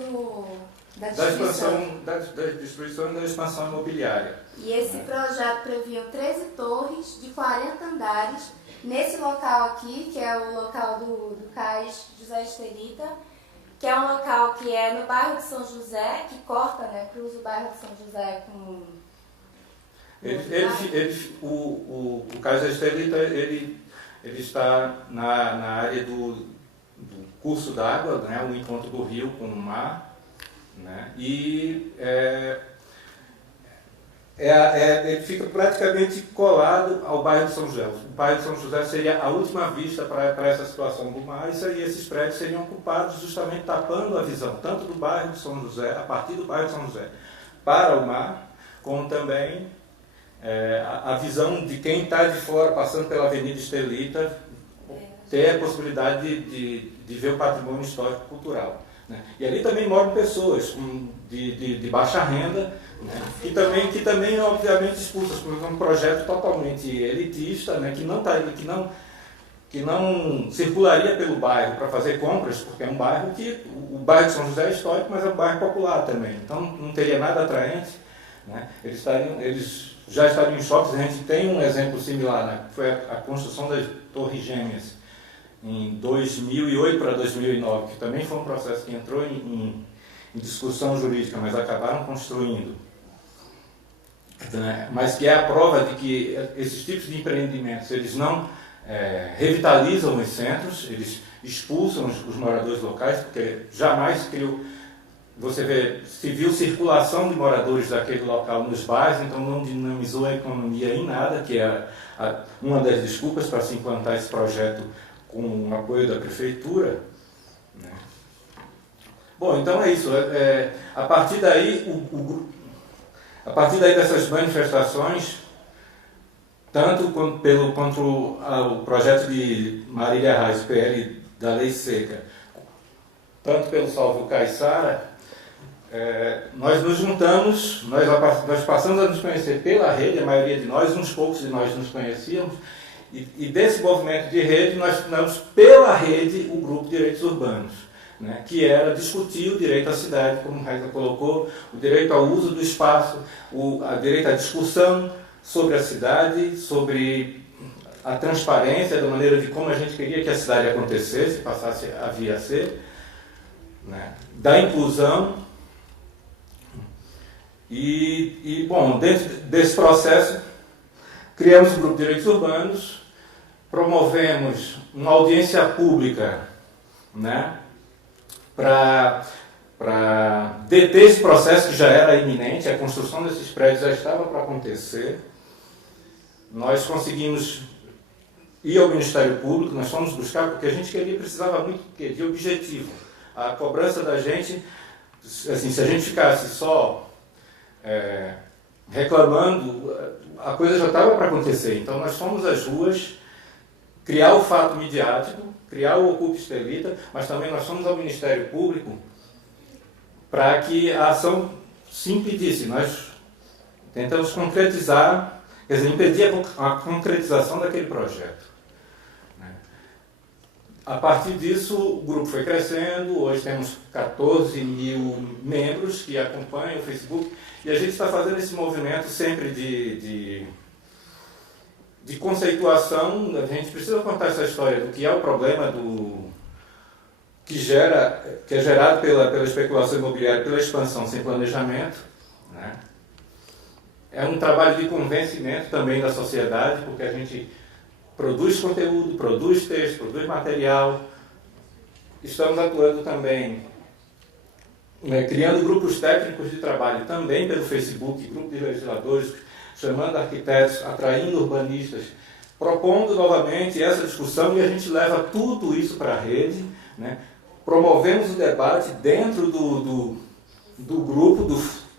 da expansão, da distribuição e da expansão imobiliária. E esse projeto previa 13 torres de 40 andares, nesse local aqui, que é o local do Cais José Estelita, que é um local que é no bairro de São José, que corta, né, cruza o bairro de São José com... O Cais José Estelita, ele está na área do curso d'água, né, o encontro do rio com o mar, né, e ele fica praticamente colado ao bairro de São José. O bairro de São José seria a última vista para essa situação do mar, e esses prédios seriam ocupados justamente tapando a visão, tanto do bairro de São José, a partir do bairro de São José, para o mar, como também a visão de quem está de fora, passando pela Avenida Estelita, ter a possibilidade de ver o patrimônio histórico-cultural. Né? E ali também moram pessoas de baixa renda, né? que também obviamente expulsas por um projeto totalmente elitista, né? que não circularia pelo bairro para fazer compras, porque é um bairro o bairro de São José é histórico, mas é um bairro popular também, então não teria nada atraente. Né? Eles já estariam em choques. A gente tem um exemplo similar, né? Foi a construção das Torres Gêmeas em 2008 para 2009, que também foi um processo que entrou em discussão jurídica, mas acabaram construindo. Mas que é a prova de que esses tipos de empreendimentos, eles não revitalizam os centros, eles expulsam os moradores locais, porque jamais se viu circulação de moradores daquele local nos bairros, então não dinamizou a economia em nada, que é uma das desculpas para se implantar esse projeto com o apoio da prefeitura. Né? Bom, então é isso. A partir daí dessas manifestações, tanto quanto o projeto de Marília Reis, PL da Lei Seca, tanto pelo Salve Caiçara, nós nos juntamos, nós passamos a nos conhecer pela rede, a maioria de nós, uns poucos de nós nos conhecíamos, e desse movimento de rede nós fundamos pela rede o Grupo Direitos Urbanos, né, que era discutir o direito à cidade, como o Raíssa colocou, o direito ao uso do espaço, a direito à discussão sobre a cidade, sobre a transparência da maneira de como a gente queria que a cidade acontecesse, passasse a vir a ser, né, da inclusão. Bom, dentro desse processo, criamos o Grupo de Direitos Urbanos, promovemos uma audiência pública, né, para deter esse processo que já era iminente, a construção desses prédios já estava para acontecer. Nós conseguimos ir ao Ministério Público, nós fomos buscar, porque a gente precisava muito de objetivo. A cobrança da gente, assim, se a gente ficasse só reclamando, a coisa já estava para acontecer. Então nós fomos às ruas, criar o fato midiático, criar o Ocupe Estelita, mas também nós fomos ao Ministério Público para que a ação se impedisse. Nós tentamos concretizar, quer dizer, impedir a concretização daquele projeto. A partir disso, o grupo foi crescendo, hoje temos 14 mil membros que acompanham o Facebook, e a gente está fazendo esse movimento sempre de conceituação. A gente precisa contar essa história do que é o problema que é gerado pela especulação imobiliária, pela expansão sem planejamento, né? É um trabalho de convencimento também da sociedade, porque a gente produz conteúdo, produz texto, produz material. Estamos atuando também, criando grupos técnicos de trabalho também pelo Facebook, grupos de legisladores, chamando arquitetos, atraindo urbanistas, propondo novamente essa discussão, e a gente leva tudo isso para a rede, né? Promovemos o debate dentro do grupo,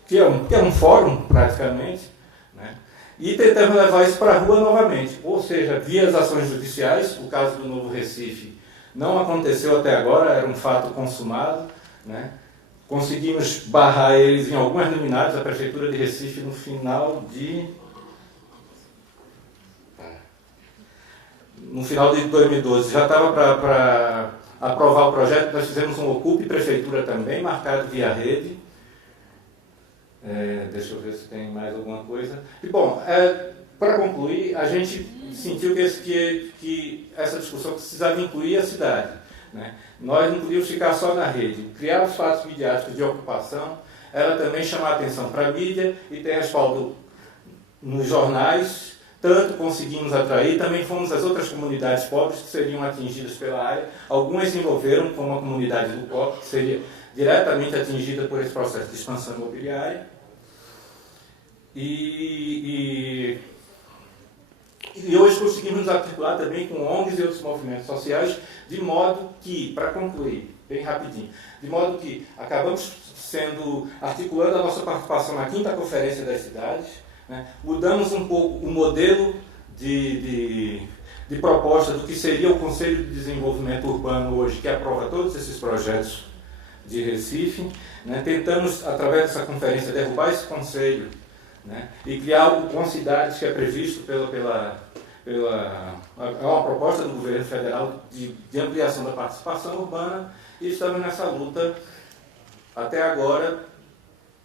que é um fórum praticamente, né? E tentamos levar isso para a rua novamente, ou seja, via as ações judiciais. O caso do Novo Recife Não aconteceu até agora, era um fato consumado, né? Conseguimos barrar eles em algumas luminárias da Prefeitura de Recife no final de 2012. Já estava para aprovar o projeto, nós fizemos um Ocupe Prefeitura também, marcado via rede. Deixa eu ver se tem mais alguma coisa. E, bom, para concluir, a gente sentiu que essa discussão precisava incluir a cidade, né? Nós não podíamos ficar só na rede. Criar os fatos midiáticos de ocupação era também chamar a atenção para a mídia e ter respaldo nos jornais. Tanto conseguimos atrair, também fomos às outras comunidades pobres que seriam atingidas pela área. Algumas se envolveram, como a comunidade do Coque, que seria diretamente atingida por esse processo de expansão imobiliária. E hoje conseguimos nos articular também com ONGs e outros movimentos sociais, de modo que, para concluir, bem rapidinho, de modo que acabamos articulando a nossa participação na 5ª Conferência das Cidades, né? Mudamos um pouco o modelo de proposta do que seria o Conselho de Desenvolvimento Urbano hoje, que aprova todos esses projetos de Recife, né? Tentamos, através dessa conferência, derrubar esse conselho, né? E criar algo com cidades que é previsto é uma proposta do governo federal de ampliação da participação urbana, e estamos nessa luta até agora,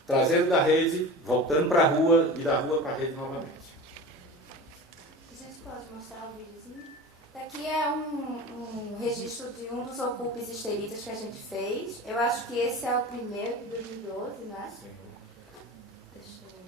trazendo da rede, voltando para a rua e da rua para a rede novamente. A gente pode mostrar o videozinho? Daqui é um registro de um dos Ocupes Esteritas que a gente fez. Eu acho que esse é o primeiro de 2012, né? Sim. Deixa eu ver.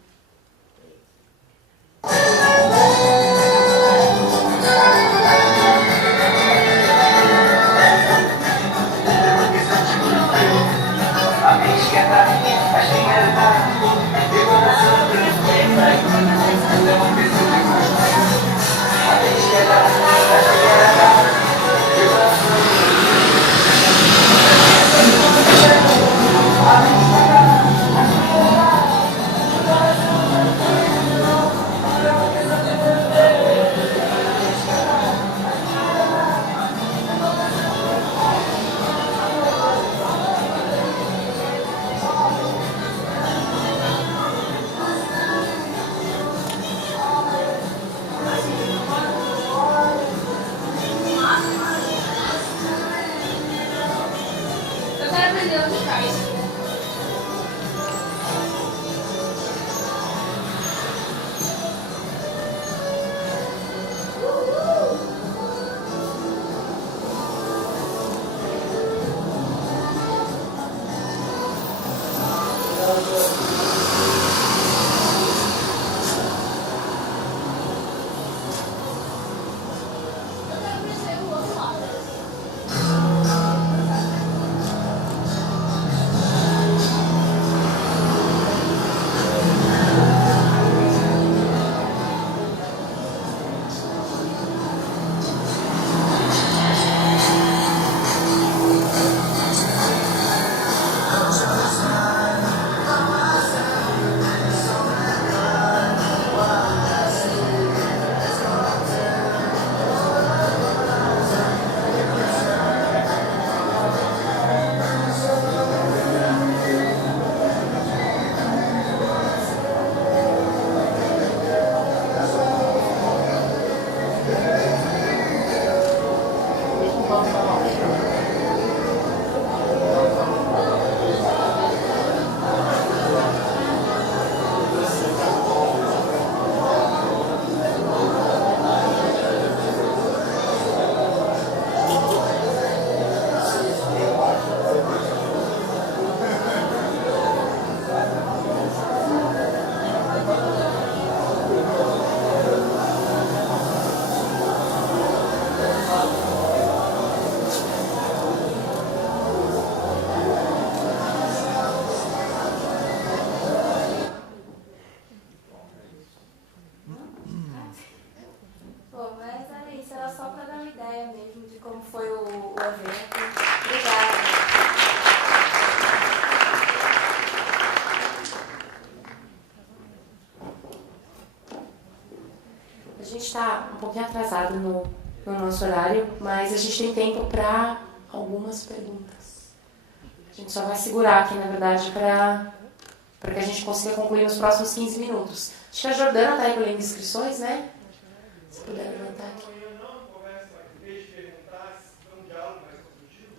A gente está um pouquinho atrasado no no nosso horário, mas a gente tem tempo para algumas perguntas. A gente só vai segurar aqui, na verdade, para que a gente consiga concluir nos próximos 15 minutos. Acho que a Jordana está recolhendo inscrições, né? Se puder levantar aqui.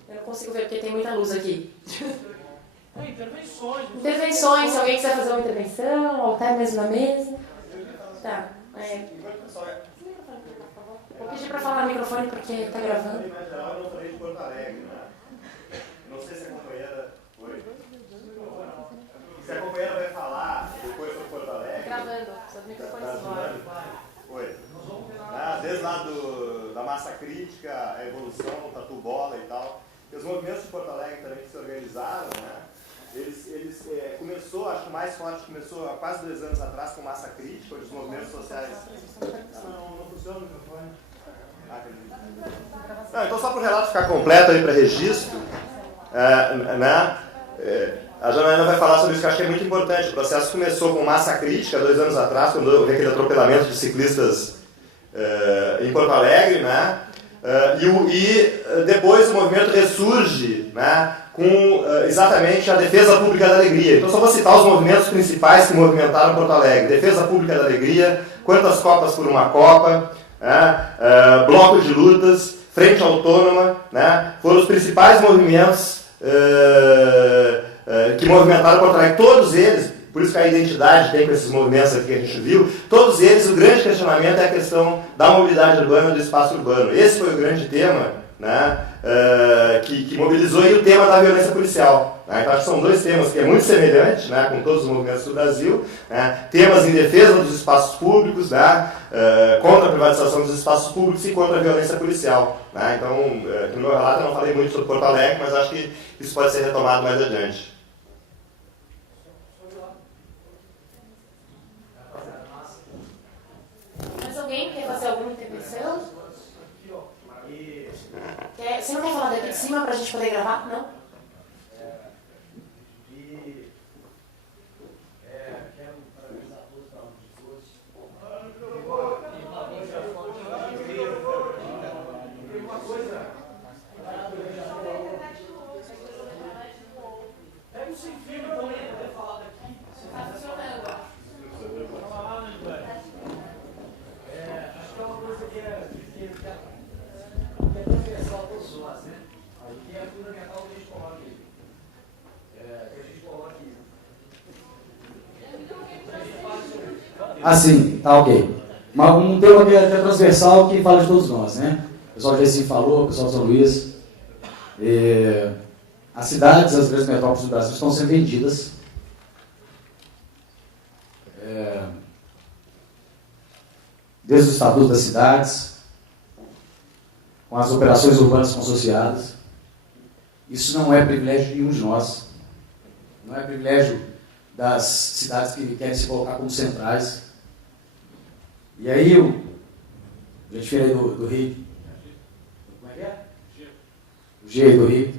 Eu não consigo ver porque tem muita luz aqui. Intervenções, se alguém quiser fazer uma intervenção, ou até mesmo na mesa. Tá. Vou pedir para falar no microfone porque está gravando. Eu não falei de Porto Alegre, né? Não sei se a companheira foi. Se a companheira vai falar depois sobre Porto Alegre. Gravando, seus microfones embora. Foi. Desde lá da massa crítica, a evolução, o tatu bola e tal. E os movimentos de Porto Alegre também que se organizaram, né? Começou, acho que o mais forte começou há quase 2 anos atrás com massa crítica, onde os movimentos sociais. Não funciona o microfone. Não, então só para o relato ficar completo aí para registro, a Janaína vai falar sobre isso, que eu acho que é muito importante. O processo começou com massa crítica 2 anos atrás, quando houve aquele atropelamento de ciclistas em Porto Alegre, né? E depois o movimento ressurge, né, com exatamente a defesa pública da alegria. Então só vou citar os movimentos principais que movimentaram Porto Alegre. Defesa pública da alegria, Quantas Copas por uma Copa, né, Bloco de Lutas, Frente Autônoma, né, foram os principais movimentos que movimentaram Porto Alegre. Todos eles, por isso que a identidade tem com esses movimentos aqui que a gente viu, todos eles, o grande questionamento é a questão da mobilidade urbana, do espaço urbano. Esse foi o grande tema, né, que mobilizou, e o tema da violência policial. Né? Então acho que são 2 temas que é muito semelhante, né, com todos os movimentos do Brasil, né, temas em defesa dos espaços públicos, né, contra a privatização dos espaços públicos e contra a violência policial. Né? Então, no meu relato eu não falei muito sobre Porto Alegre, mas acho que isso pode ser retomado mais adiante. Mas alguém quer fazer alguma intervenção? Você não quer falar daqui de cima para a gente poder gravar? Não? Quero parabenizar todos para um discurso. Uma coisa. Pega o sem fio então, para falar daqui. Está funcionando. Acho que é uma coisa que é transversal a todos nós, né? Que é fundamental que a gente coloque Assim, tá ok. Mas um tema que é transversal que fala de todos nós, né? O pessoal de Recife falou, o pessoal de São Luís. As cidades, as grandes metrópoles do Brasil estão sendo vendidas. Desde o Estatuto das Cidades, com as operações urbanas consociadas. Isso não é privilégio de nenhum de nós. Não é privilégio das cidades que querem se colocar como centrais. E aí, a gente veio do Rio. Como é que é? O G do Rio.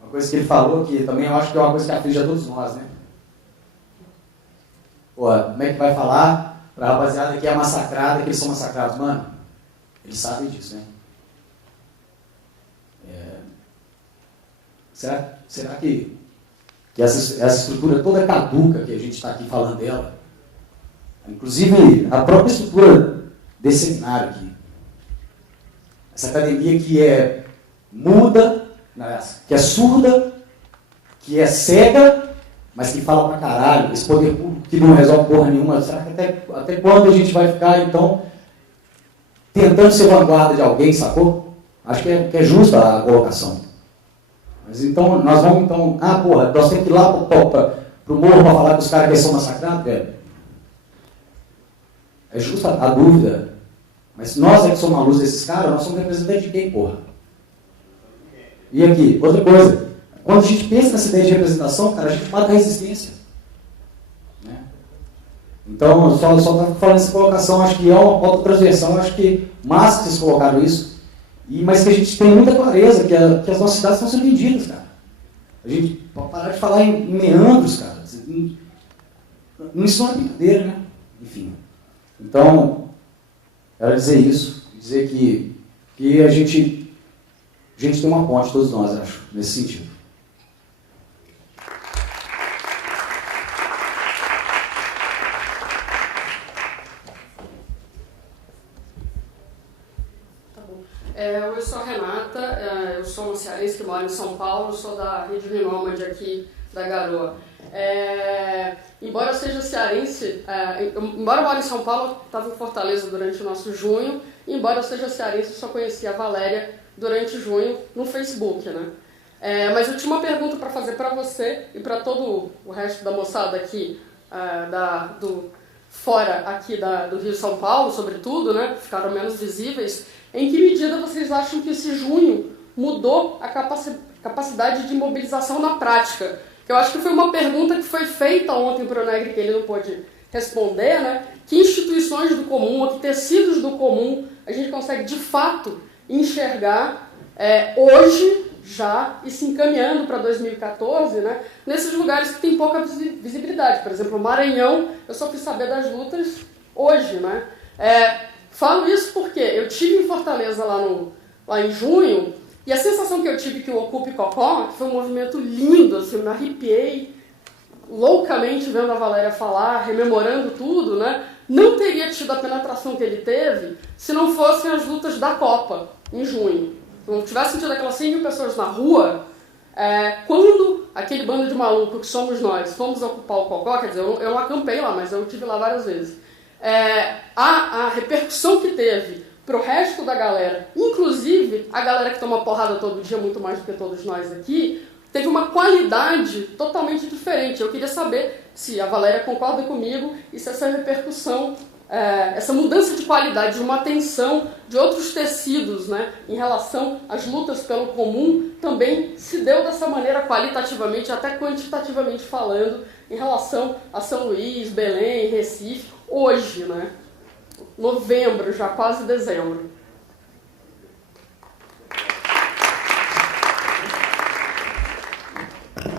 Uma coisa que ele falou, que também eu acho que é uma coisa que aflige a todos nós, né? Pô, como é que vai falar pra rapaziada que é massacrada, que eles são massacrados? Mano, eles sabem disso, né? Será que essa estrutura toda caduca que a gente está aqui falando dela, inclusive a própria estrutura desse seminário aqui, essa academia que é muda, que é surda, que é cega, mas que fala pra caralho, esse poder público que não resolve porra nenhuma, será que até quando a gente vai ficar, então, tentando ser vanguarda de alguém, sacou? Acho que é justa a colocação. Mas então, nós vamos nós temos que ir lá pro morro para falar que os caras que são massacrados, velho. É justa a dúvida. Mas nós é que somos a luz desses caras, nós somos representantes de quem, porra? E aqui, outra coisa. Quando a gente pensa nessa ideia de representação, cara, a gente mata a resistência. Né? Então, só para falar nessa colocação, acho que é uma pauta transversal, acho que massa que vocês colocaram isso. Mas que a gente tem muita clareza que as nossas cidades estão sendo vendidas, cara. A gente pode parar de falar em meandros, cara. Isso não é brincadeira, né? Enfim. Então, quero dizer isso. Dizer que que a gente tem uma ponte, todos nós, acho, nesse sentido. Eu sou a Renata, eu sou uma cearense que mora em São Paulo, sou da Rede Rinômade aqui da Garoa. Embora eu seja cearense, embora eu more em São Paulo, eu estava em Fortaleza durante o nosso junho, e embora eu seja cearense, eu só conheci a Valéria durante junho no Facebook, né? Mas eu tinha uma pergunta para fazer para você e para todo o resto da moçada aqui, fora aqui do Rio São Paulo, sobretudo, né? Ficaram menos visíveis. Em que medida vocês acham que esse junho mudou a capacidade de mobilização na prática? Eu acho que foi uma pergunta que foi feita ontem para o Negri, que ele não pôde responder, né? Que instituições do comum, ou que tecidos do comum a gente consegue de fato enxergar hoje já e se encaminhando para 2014, né? Nesses lugares que tem pouca visibilidade. Por exemplo, o Maranhão, eu só fui saber das lutas hoje, né? Falo isso porque eu estive em Fortaleza lá em junho, e a sensação que eu tive que o Ocupe Cocó, que foi um movimento lindo, assim, eu me arrepiei loucamente vendo a Valéria falar, rememorando tudo, né? Não teria tido a penetração que ele teve se não fossem as lutas da Copa, em junho. Se não tivesse tido aquelas 100 mil pessoas na rua, quando aquele bando de maluco que somos nós fomos ocupar o Cocó, quer dizer, eu não acampei lá, mas eu estive lá várias vezes, a repercussão que teve para o resto da galera, inclusive a galera que toma porrada todo dia, muito mais do que todos nós aqui, teve uma qualidade totalmente diferente. Eu queria saber se a Valéria concorda comigo e se essa repercussão, essa mudança de qualidade, de uma atenção de outros tecidos, né, em relação às lutas pelo comum, também se deu dessa maneira qualitativamente, até quantitativamente falando, em relação a São Luís, Belém, Recife, hoje, né? Novembro, já quase dezembro.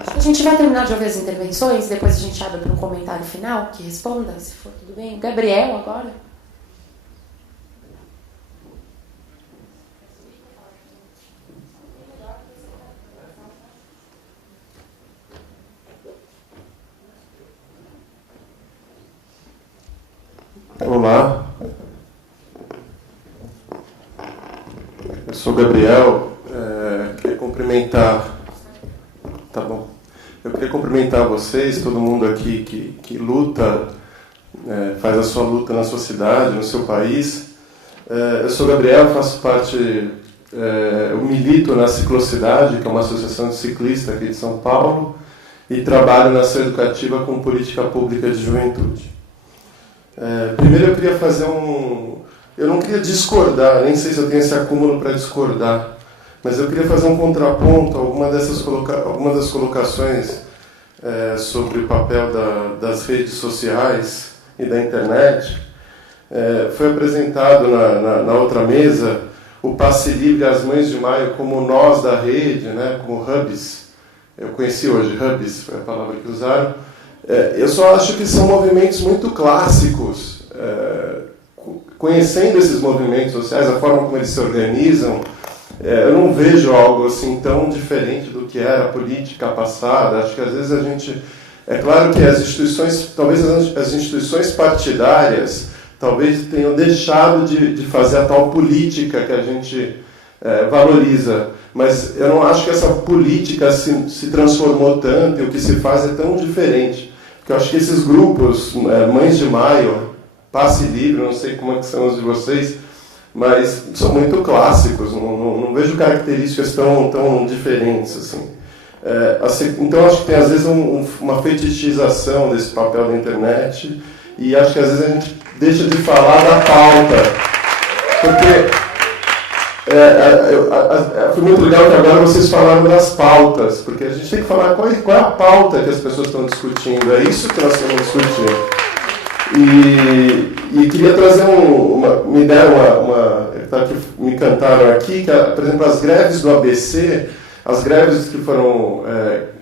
A gente vai terminar de ouvir as intervenções, depois a gente abre para um comentário final que responda, se for tudo bem. Gabriel, agora. Olá, eu sou Gabriel, queria cumprimentar, tá bom, eu queria cumprimentar vocês, todo mundo aqui que luta, faz a sua luta na sua cidade, no seu país. Eu sou Gabriel, faço parte, eu milito na Ciclocidade, que é uma associação de ciclistas aqui de São Paulo, e trabalho na ação educativa com política pública de juventude. Primeiro eu queria fazer eu não queria discordar, nem sei se eu tenho esse acúmulo para discordar, mas eu queria fazer um contraponto a algumas das colocações sobre o papel das redes sociais e da internet. Foi apresentado na outra mesa o passe livre às Mães de Maio como nós da rede, né, como hubs. Eu conheci hoje, hubs foi a palavra que usaram. Eu só acho que são movimentos muito clássicos. Conhecendo esses movimentos sociais, a forma como eles se organizam, eu não vejo algo assim tão diferente do que era a política passada. Acho que às vezes a gente... É claro que as instituições, talvez as instituições partidárias, talvez tenham deixado de fazer a tal política que a gente valoriza. Mas eu não acho que essa política se transformou tanto e o que se faz é tão diferente. Porque eu acho que esses grupos, Mães de Maio, Passe Livre, não sei como é que são os de vocês, mas são muito clássicos, não vejo características tão diferentes assim. Então acho que tem às vezes uma fetichização desse papel da internet e acho que às vezes a gente deixa de falar da pauta. Porque foi muito legal que agora vocês falaram das pautas, porque a gente tem que falar qual é a pauta que as pessoas estão discutindo, é isso que nós estamos discutindo. E queria trazer me cantaram aqui, que, por exemplo, as greves do ABC, as greves que foram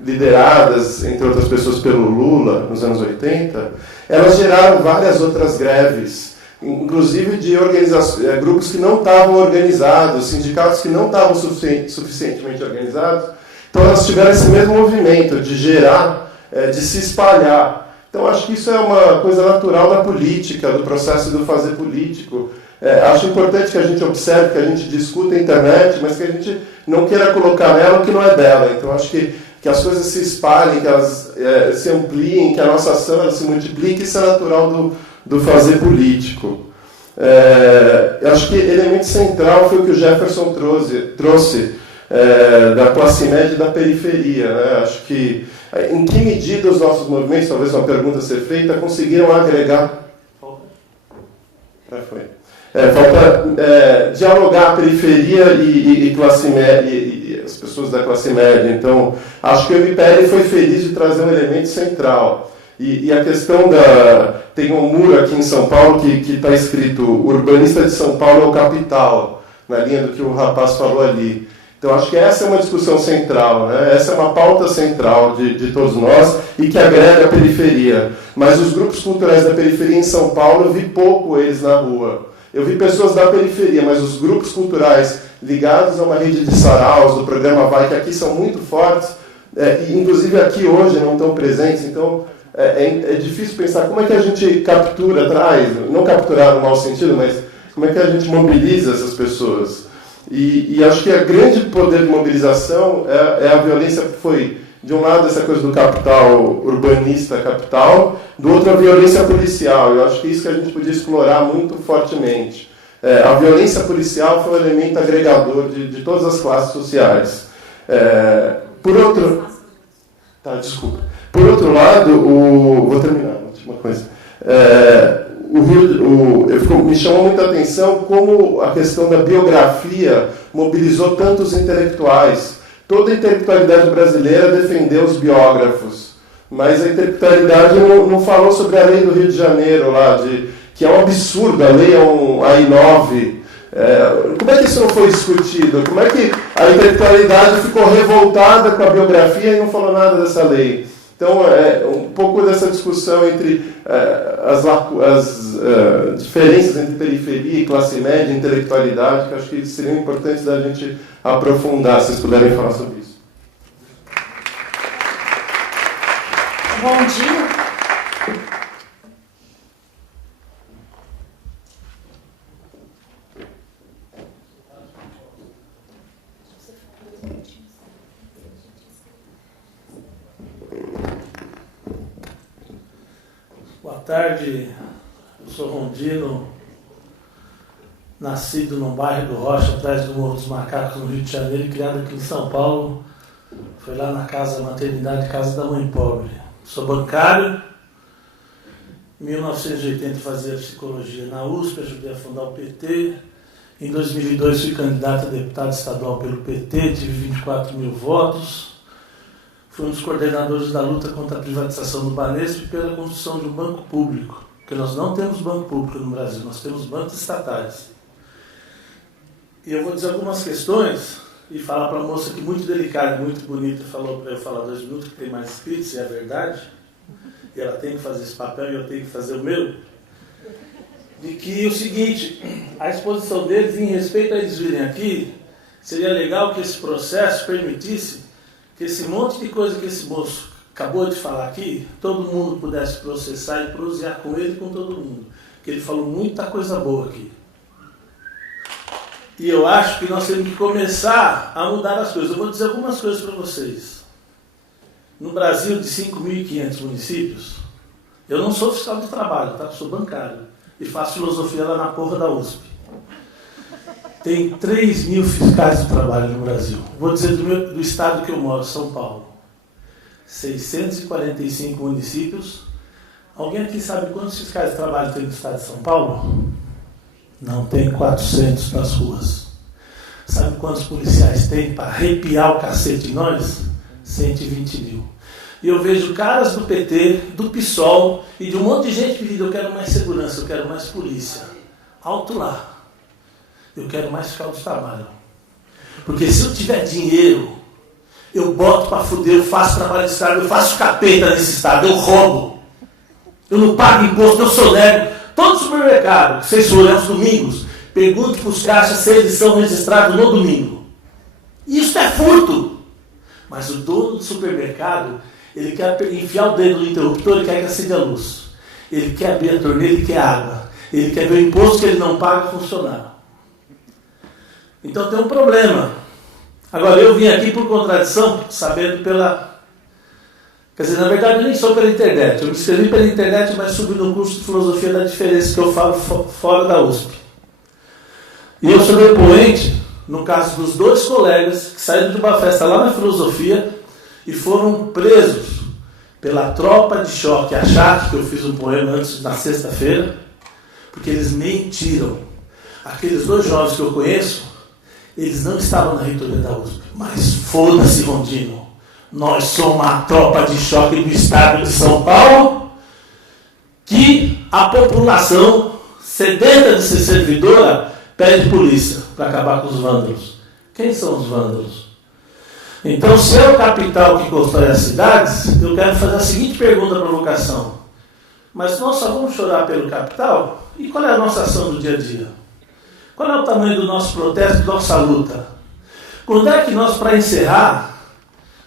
lideradas, entre outras pessoas, pelo Lula, nos anos 80, elas geraram várias outras greves inclusive de grupos que não estavam organizados, sindicatos que não estavam suficientemente organizados. Então elas tiveram esse mesmo movimento de gerar, de se espalhar. Então acho que isso é uma coisa natural da política, do processo do fazer político. Acho importante que a gente observe, que a gente discuta a internet, mas que a gente não queira colocar nela o que não é dela. Então acho que as coisas se espalhem, que elas se ampliem, que a nossa ação ela se multiplique, isso é natural do fazer político. Eu acho que elemento central foi o que o Jefferson trouxe da classe média e da periferia. Né? Acho que, em que medida os nossos movimentos, talvez uma pergunta a ser feita, conseguiram agregar... Falta dialogar a periferia e classe média, e as pessoas da classe média. Então, acho que o MPL foi feliz de trazer um elemento central. E a questão tem um muro aqui em São Paulo que está escrito: o urbanista de São Paulo é o capital, na linha do que o rapaz falou ali. Então, acho que essa é uma discussão central, né? Essa é uma pauta central de todos nós e que agrega a periferia. Mas os grupos culturais da periferia em São Paulo, eu vi pouco eles na rua. Eu vi pessoas da periferia, mas os grupos culturais ligados a uma rede de saraus, do programa Vai, que aqui são muito fortes, e inclusive aqui hoje não estão presentes. Então, é difícil pensar como é que a gente captura, traz, não capturar no mau sentido, mas como é que a gente mobiliza essas pessoas. E acho que o grande poder de mobilização é a violência que foi, de um lado, essa coisa do capital urbanista, capital, do outro, a violência policial. Eu acho que isso que a gente podia explorar muito fortemente. A violência policial foi um elemento agregador de todas as classes sociais. Por outro lado, vou terminar, uma última coisa. Me chamou muita atenção como a questão da biografia mobilizou tantos intelectuais. Toda a intelectualidade brasileira defendeu os biógrafos, mas a intelectualidade não falou sobre a lei do Rio de Janeiro, que é um absurdo, a lei é um AI9. Como é que isso não foi discutido? Como é que a intelectualidade ficou revoltada com a biografia e não falou nada dessa lei? Então, um pouco dessa discussão entre as diferenças entre periferia e classe média e intelectualidade, que acho que seria importante da gente aprofundar, se vocês puderem falar sobre isso. Bom dia. Boa tarde, eu sou Rondino, nascido no bairro do Rocha, atrás do Morro dos Macacos, no Rio de Janeiro, e criado aqui em São Paulo. Foi lá na casa maternidade, Casa da Mãe Pobre. Sou bancário. Em 1980 fazia psicologia na USP, ajudei a fundar o PT. Em 2002 fui candidato a deputado estadual pelo PT, tive 24 mil votos. Fui um dos coordenadores da luta contra a privatização do Banespa e pela construção de um banco público. Porque nós não temos banco público no Brasil, nós temos bancos estatais. E eu vou dizer algumas questões e falar para a moça que muito delicada, muito bonita, falou para eu falar 2 minutos, que tem mais escritos, e é verdade. E ela tem que fazer esse papel e eu tenho que fazer o meu. De que o seguinte, a exposição deles, em respeito a eles virem aqui, seria legal que esse processo permitisse que esse monte de coisa que esse moço acabou de falar aqui, todo mundo pudesse processar e prosear com ele e com todo mundo. Porque ele falou muita coisa boa aqui. E eu acho que nós temos que começar a mudar as coisas. Eu vou dizer algumas coisas para vocês. No Brasil, de 5.500 municípios, eu não sou fiscal de trabalho, tá? Eu sou bancário. E faço filosofia lá na porra da USP. Tem 3.000 fiscais de trabalho no Brasil. Vou dizer do estado que eu moro, São Paulo. 645 municípios. Alguém aqui sabe quantos fiscais de trabalho tem no estado de São Paulo? Não tem 400 nas ruas. Sabe quantos policiais tem para arrepiar o cacete em nós? 120 mil. E eu vejo caras do PT, do PSOL e de um monte de gente pedindo: eu quero mais segurança, eu quero mais polícia. Alto lá. Eu quero mais fiscal de trabalho. Porque se eu tiver dinheiro, eu boto para fuder, eu faço trabalho de estado, eu faço capeta nesse estado, eu roubo. Eu não pago imposto, eu sonego. Todo supermercado, que vocês forem aos domingos, pergunte para os caixas se eles são registrados no domingo. Isso é furto. Mas o dono do supermercado, ele quer enfiar o dedo no interruptor, ele quer que acenda a luz. Ele quer abrir a torneira, ele quer água. Ele quer ver o imposto que ele não paga funcionar. Então tem um problema. Agora, eu vim aqui por contradição, sabendo pela... Quer dizer, na verdade, eu nem sou pela internet. Eu me inscrevi pela internet, mas subi no curso de filosofia da diferença que eu falo fora da USP. E eu sou depoente, no caso dos 2 colegas que saíram de uma festa lá na filosofia e foram presos pela tropa de choque, a Chaque, que eu fiz um poema antes, na sexta-feira, porque eles mentiram. Aqueles 2 jovens que eu conheço, eles não estavam na reitoria da USP. Mas foda-se, Rondino. Nós somos a tropa de choque do estado de São Paulo, que a população, sedenta de ser servidora, pede polícia para acabar com os vândalos. Quem são os vândalos? Então, se é o capital que constrói as cidades, eu quero fazer a seguinte pergunta, provocação. Mas nós só vamos chorar pelo capital? E qual é a nossa ação do dia a dia? Qual é o tamanho do nosso protesto, da nossa luta? Quando é que nós, para encerrar,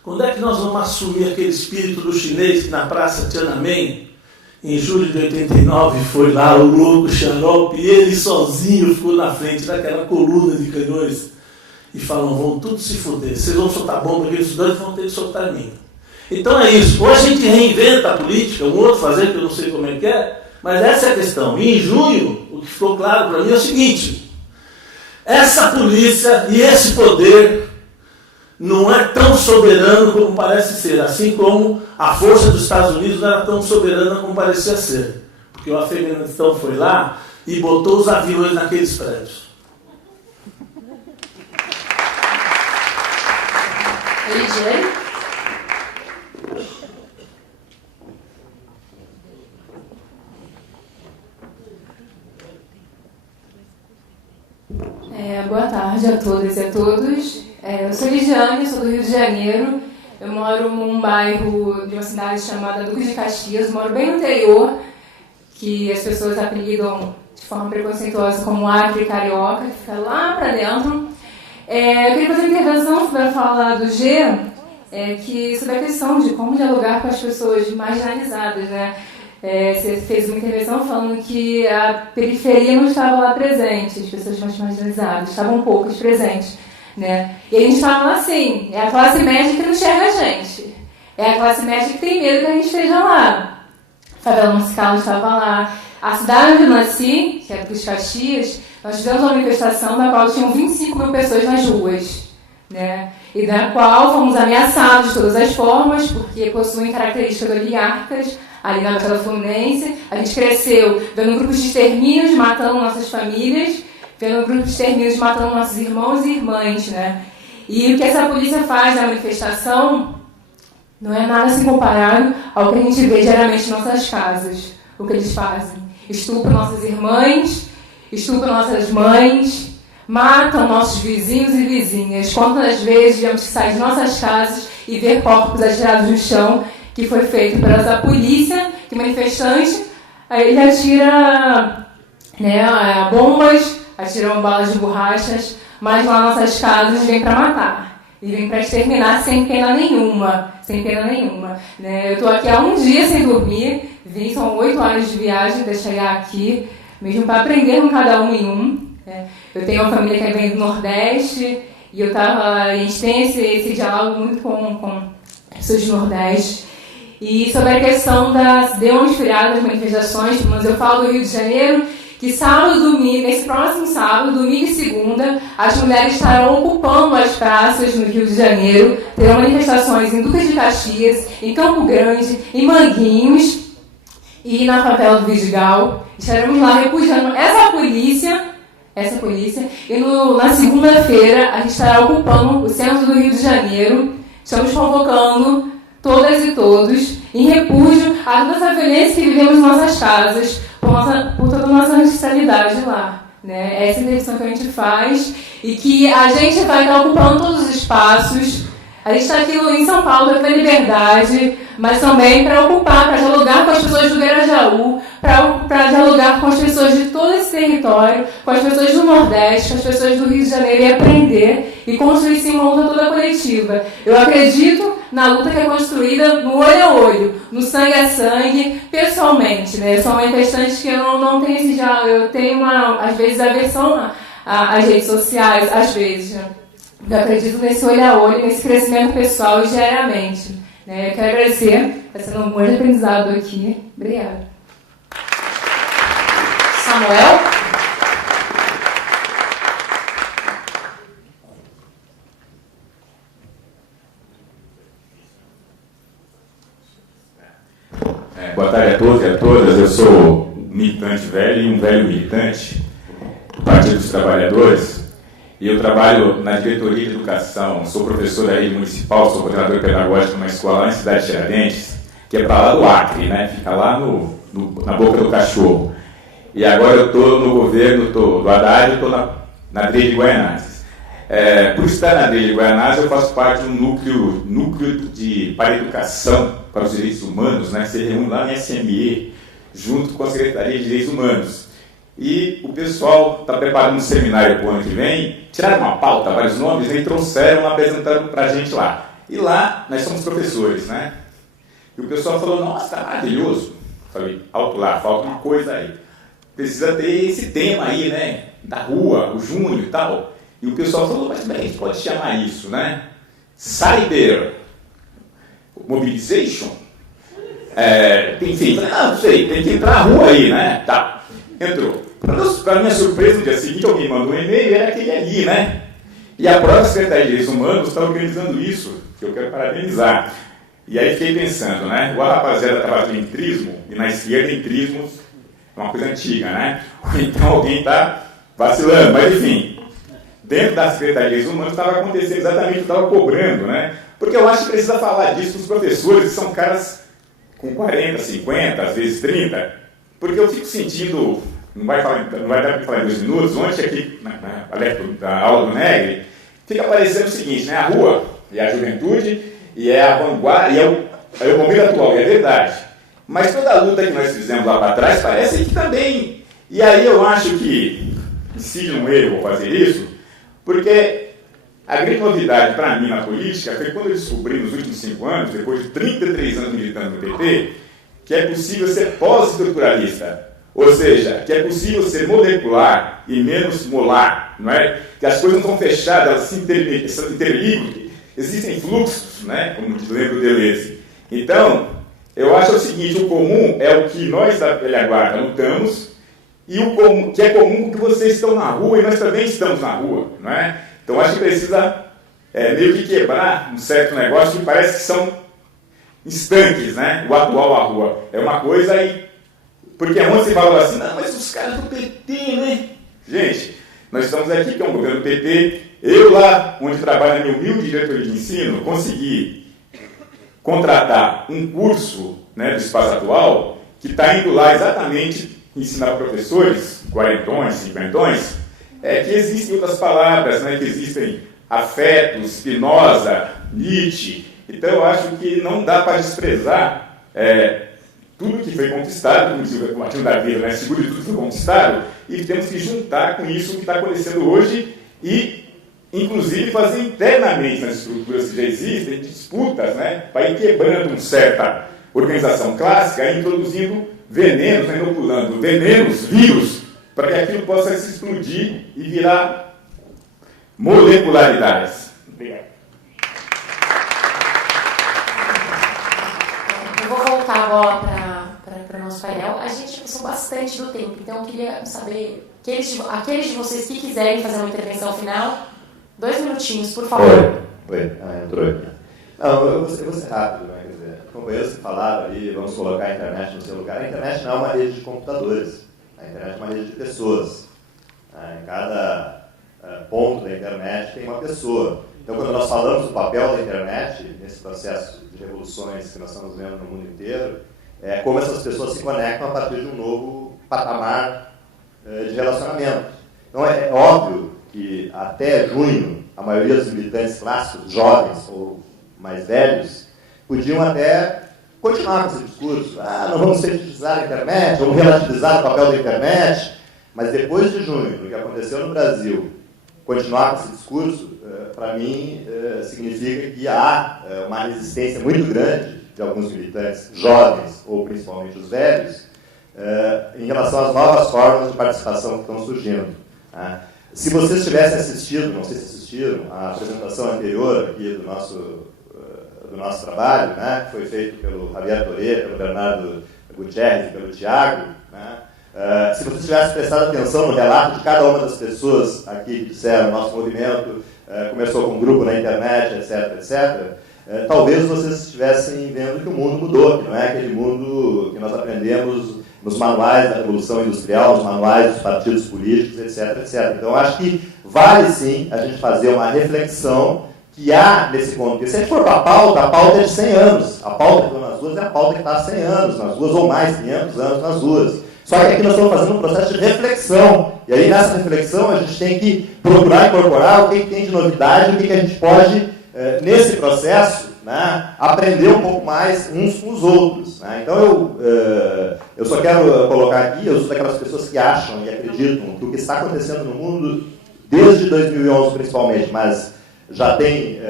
quando é que nós vamos assumir aquele espírito do chinês que na Praça Tiananmen, em julho de 89, foi lá o louco xarope, e ele sozinho ficou na frente daquela coluna de canhões e falou, vão tudo se foder, vocês vão soltar bomba, aqueles estudantes vão ter que soltar em mim. Então é isso, ou a gente reinventa a política, um outro fazer, que eu não sei como é que é, mas essa é a questão. E em junho, o que ficou claro para mim é o seguinte, essa polícia e esse poder não é tão soberano como parece ser, assim como a força dos Estados Unidos não era tão soberana como parecia ser. Porque o Afeganistão foi lá e botou os aviões naqueles prédios. Elidiane? Boa tarde a todas e a todos. Eu sou Lidiane, sou do Rio de Janeiro. Eu moro num bairro de uma cidade chamada Duque de Caxias. Moro bem no interior, que as pessoas apelidam de forma preconceituosa como Acre Carioca, que fica lá para dentro. Eu queria fazer uma intervenção para falar do G, que sobre a questão de como dialogar com as pessoas marginalizadas, né? Você fez uma intervenção falando que a periferia não estava lá presente, as pessoas mais marginalizadas, estavam poucas presentes, né? E a gente fala assim, é a classe média que não enxerga a gente, é a classe média que tem medo que a gente esteja lá. A favela musical estava lá, a cidade onde eu nasci, que é Duque de Caxias, nós fizemos uma manifestação na qual tinham 25 mil pessoas nas ruas, né? E da qual fomos ameaçados de todas as formas, porque possuem características oligarcas, ali na Baixada Fluminense. A gente cresceu vendo grupos de extermínios matando nossas famílias, vendo grupos de extermínios matando nossos irmãos e irmãs, né? E o que essa polícia faz na manifestação não é nada assim comparado ao que a gente vê diariamente em nossas casas. O que eles fazem? Estupram nossas irmãs, estupram nossas mães, matam nossos vizinhos e vizinhas. Quantas vezes tivemos que sair de nossas casas e ver corpos atirados no chão, que foi feito por essa polícia, que manifestante, ele atira, né, bombas, atiram balas de borrachas, mas lá nas nossas casas vem para matar. E vem para exterminar sem pena nenhuma. Sem pena nenhuma. Né? Eu estou aqui há um dia sem dormir, são 8 horas de viagem até chegar aqui, mesmo para aprender com cada um em um. Né? Eu tenho uma família que vem do Nordeste, e a gente tem esse diálogo muito com pessoas do Nordeste. E sobre a questão deu uma esfriada das manifestações, mas eu falo do Rio de Janeiro, que sábado e domingo, nesse próximo sábado, domingo e segunda, as mulheres estarão ocupando as praças no Rio de Janeiro, terão manifestações em Duque de Caxias, em Campo Grande, em Manguinhos e na favela do Vidigal. Estaremos lá repudiando essa polícia, e na segunda-feira a gente estará ocupando o centro do Rio de Janeiro. Estamos convocando todas e todos, em repúdio a toda essa violência que vivemos em nossas casas, por toda a nossa ancestralidade lá. Né? Essa é a intervenção que a gente faz, e que a gente vai estar ocupando todos os espaços, A gente está aqui em São Paulo pela liberdade, mas também para ocupar, para dialogar com as pessoas do Grajaú, para dialogar com as pessoas de todo esse território, com as pessoas do Nordeste, com as pessoas do Rio de Janeiro e aprender e construir sim uma luta toda coletiva. Eu acredito na luta que é construída no olho a olho, no sangue a sangue, pessoalmente, né? Eu sou uma manifestante que eu não tenho esse diálogo, eu tenho às vezes aversão às redes sociais, às vezes, né? Eu acredito nesse olho a olho, nesse crescimento pessoal e diariamente. Né? Eu quero agradecer, está sendo um grande aprendizado aqui. Obrigada. Samuel? Boa tarde a todos e a todas. Eu sou um militante velho e um velho militante do Partido dos Trabalhadores. E eu trabalho na diretoria de educação, sou professor da rede municipal, sou coordenador pedagógico numa escola lá em Cidade de Tiradentes, que é para lá do Acre, né? Fica lá na boca do cachorro. E agora eu estou no governo do Haddad, eu estou na DRE de Guaianazes. Por estar na DRE de Guaianazes, eu faço parte de um núcleo para a educação, para os direitos humanos, né? Que se reúne lá no SME, junto com a Secretaria de Direitos Humanos. E o pessoal está preparando um seminário para o ano que vem, tiraram uma pauta, vários nomes, e trouxeram, apresentaram para a gente lá. E lá, nós somos professores, né? E o pessoal falou, nossa, está maravilhoso. Falei, alto lá, falta uma coisa aí. Precisa ter esse tema aí, né? Da rua, o junho e tal. E o pessoal falou, mas como é que a gente pode chamar isso, né? Cyber Mobilization? Enfim, não sei, tem que entrar na rua aí, né? Tá. Entrou. Para minha surpresa, no dia seguinte, alguém mandou um e-mail e era aquele ali, né? E a própria Secretaria de Direitos Humanos está organizando isso, que eu quero parabenizar. E aí fiquei pensando, né? Igual a rapaziada estava aqui em trismo, e na esquerda em trismo é uma coisa antiga, né? Então alguém está vacilando, mas enfim. Dentro da Secretaria de Direitos Humanos estava acontecendo exatamente o que estava cobrando, né? Porque eu acho que precisa falar disso com os professores, que são caras com 40, 50, às vezes 30, porque eu fico sentindo, não vai dar para falar em 2 minutos, ontem aqui, na aula do Negri, fica parecendo o seguinte, né? A rua e a juventude, e é a vanguarda, e é o momento atual, e é verdade. Mas toda a luta que nós fizemos lá para trás parece que também. E aí eu acho que, se um erro vou fazer isso, porque a grande novidade para mim na política foi quando eu descobri nos últimos 5 anos, depois de 33 anos militando no PT, que é possível ser pós-estruturalista, ou seja, que é possível ser molecular e menos molar, não é? Que as coisas não estão fechadas, elas se interligam, existem fluxos, né? Como lembra o Deleuze. Então, eu acho o seguinte, o comum é o que nós da velha guarda lutamos e o comum, que é comum que vocês estão na rua e nós também estamos na rua, não é? Então, acho que precisa meio que quebrar um certo negócio que parece que são estanques, né? O atual a rua. É uma coisa aí... Porque ontem se falava assim, não, mas os caras do PT, né? Gente, nós estamos aqui, que é um governo do PT. Eu lá, onde trabalho na minha humilde diretoria de ensino, consegui contratar um curso, né, do Espaço Atual, que está indo lá exatamente ensinar professores, 40, 50, que existem outras palavras, né, que existem afetos, Spinoza, Nietzsche. Então eu acho que não dá para desprezar tudo que foi conquistado, como diz o Martinho da Vila, né? Seguro de tudo que foi conquistado, e temos que juntar com isso que está acontecendo hoje e, inclusive, fazer internamente nas estruturas que já existem, disputas, né? Para ir quebrando uma certa organização clássica e introduzindo venenos, né? Inoculando venenos, vírus, para que aquilo possa se explodir e virar molecularidades. Obrigado. Eu vou voltar agora para o nosso painel. A gente passou bastante do tempo, então eu queria saber, aqueles de vocês que quiserem fazer uma intervenção final, 2 minutinhos, por favor. Oi. Entrou aqui. Não, eu vou ser rápido, né? Quer dizer, companheiros que falaram ali, vamos colocar a internet no seu lugar. A internet não é uma rede de computadores, a internet é uma rede de pessoas. Em cada ponto da internet tem uma pessoa. Então, quando nós falamos do papel da internet, nesse processo de revoluções que nós estamos vendo no mundo inteiro, é como essas pessoas se conectam a partir de um novo patamar de relacionamento. Então, é óbvio que até junho, a maioria dos militantes clássicos, jovens ou mais velhos, podiam até continuar com esse discurso. Não vamos fetichizar a internet, vamos relativizar o papel da internet. Mas depois de junho, do que aconteceu no Brasil, continuar com esse discurso, para mim, significa que há uma resistência muito grande de alguns militantes, jovens ou principalmente os velhos, em relação às novas formas de participação que estão surgindo. Se vocês tivessem assistido, não sei se assistiram, a apresentação anterior aqui do nosso trabalho, né, que foi feito pelo Javier Toré, pelo Bernardo Gutierrez e pelo Tiago, né, se vocês tivessem prestado atenção no relato de cada uma das pessoas aqui que disseram nosso movimento começou com um grupo na internet, etc., etc., talvez vocês estivessem vendo que o mundo mudou, que não é aquele mundo que nós aprendemos nos manuais da Revolução Industrial, nos manuais dos partidos políticos, etc., etc. Então, acho que vale, sim, a gente fazer uma reflexão que há nesse contexto. Se a gente for para a pauta é de 100 anos. A pauta que está nas ruas é a pauta que está há 100 anos nas ruas, ou mais, 500 anos nas ruas. Só que aqui nós estamos fazendo um processo de reflexão. E aí, nessa reflexão, a gente tem que procurar incorporar o que tem de novidade, o que a gente pode, nesse processo, né, aprender um pouco mais uns com os outros. Né? Então, eu só quero colocar aqui, eu sou daquelas pessoas que acham e acreditam que o que está acontecendo no mundo, desde 2011 principalmente, mas já tem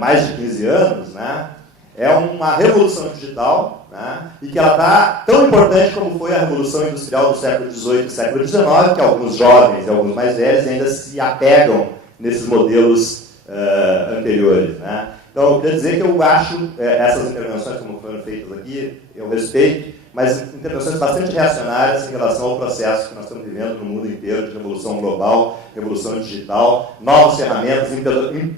mais de 15 anos, né, é uma revolução digital, né, e que ela está tão importante como foi a revolução industrial do século XVIII e século XIX, que alguns jovens e alguns mais velhos ainda se apegam nesses modelos anteriores. Né. Então, eu queria dizer que eu acho essas intervenções, como foram feitas aqui, eu respeito, mas intervenções bastante reacionárias em relação ao processo que nós estamos vivendo no mundo inteiro, de revolução global, revolução digital, novas ferramentas,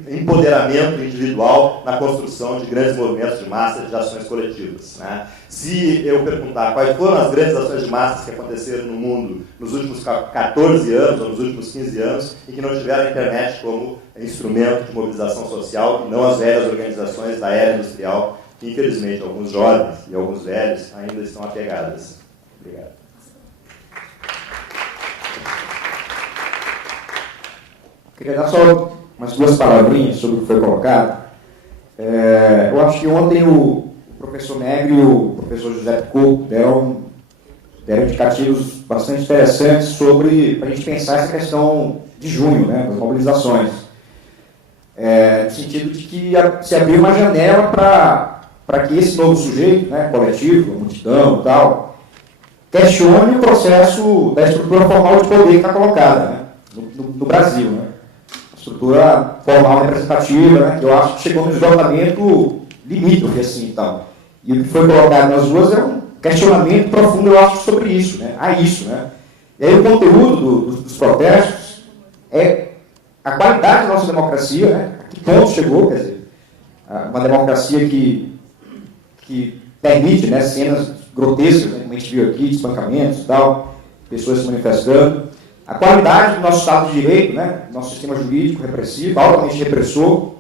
empoderamento individual na construção de grandes movimentos de massa e de ações coletivas. Né? Se eu perguntar quais foram as grandes ações de massas que aconteceram no mundo nos últimos 14 anos ou nos últimos 15 anos e que não tiveram a internet como instrumento de mobilização social e não as velhas organizações da era industrial, que infelizmente alguns jovens e alguns velhos ainda estão apegadas. Obrigado. Queria dar só umas duas palavrinhas sobre o que foi colocado. Eu acho que ontem o professor Negri e o professor José Picot deram indicativos bastante interessantes sobre, para a gente pensar essa questão de junho, né, das mobilizações. No sentido de que se abriu uma janela para que esse novo sujeito, né, coletivo, a multidão e tal, questione o processo da estrutura formal de poder que está colocada, né, no Brasil. Né, a estrutura formal representativa, né, que eu acho que chegou no esgotamento limítrofe, assim, e tal. E o que foi colocado nas ruas é um questionamento profundo, eu acho, sobre isso, né, a isso. Né. E aí o conteúdo dos protestos é a qualidade da nossa democracia, né, a que ponto chegou, quer dizer, uma democracia que permite, né, cenas grotescas, né, como a gente viu aqui, de espancamentos e tal, pessoas se manifestando, a qualidade do nosso Estado de Direito, né, nosso sistema jurídico repressivo, altamente repressor,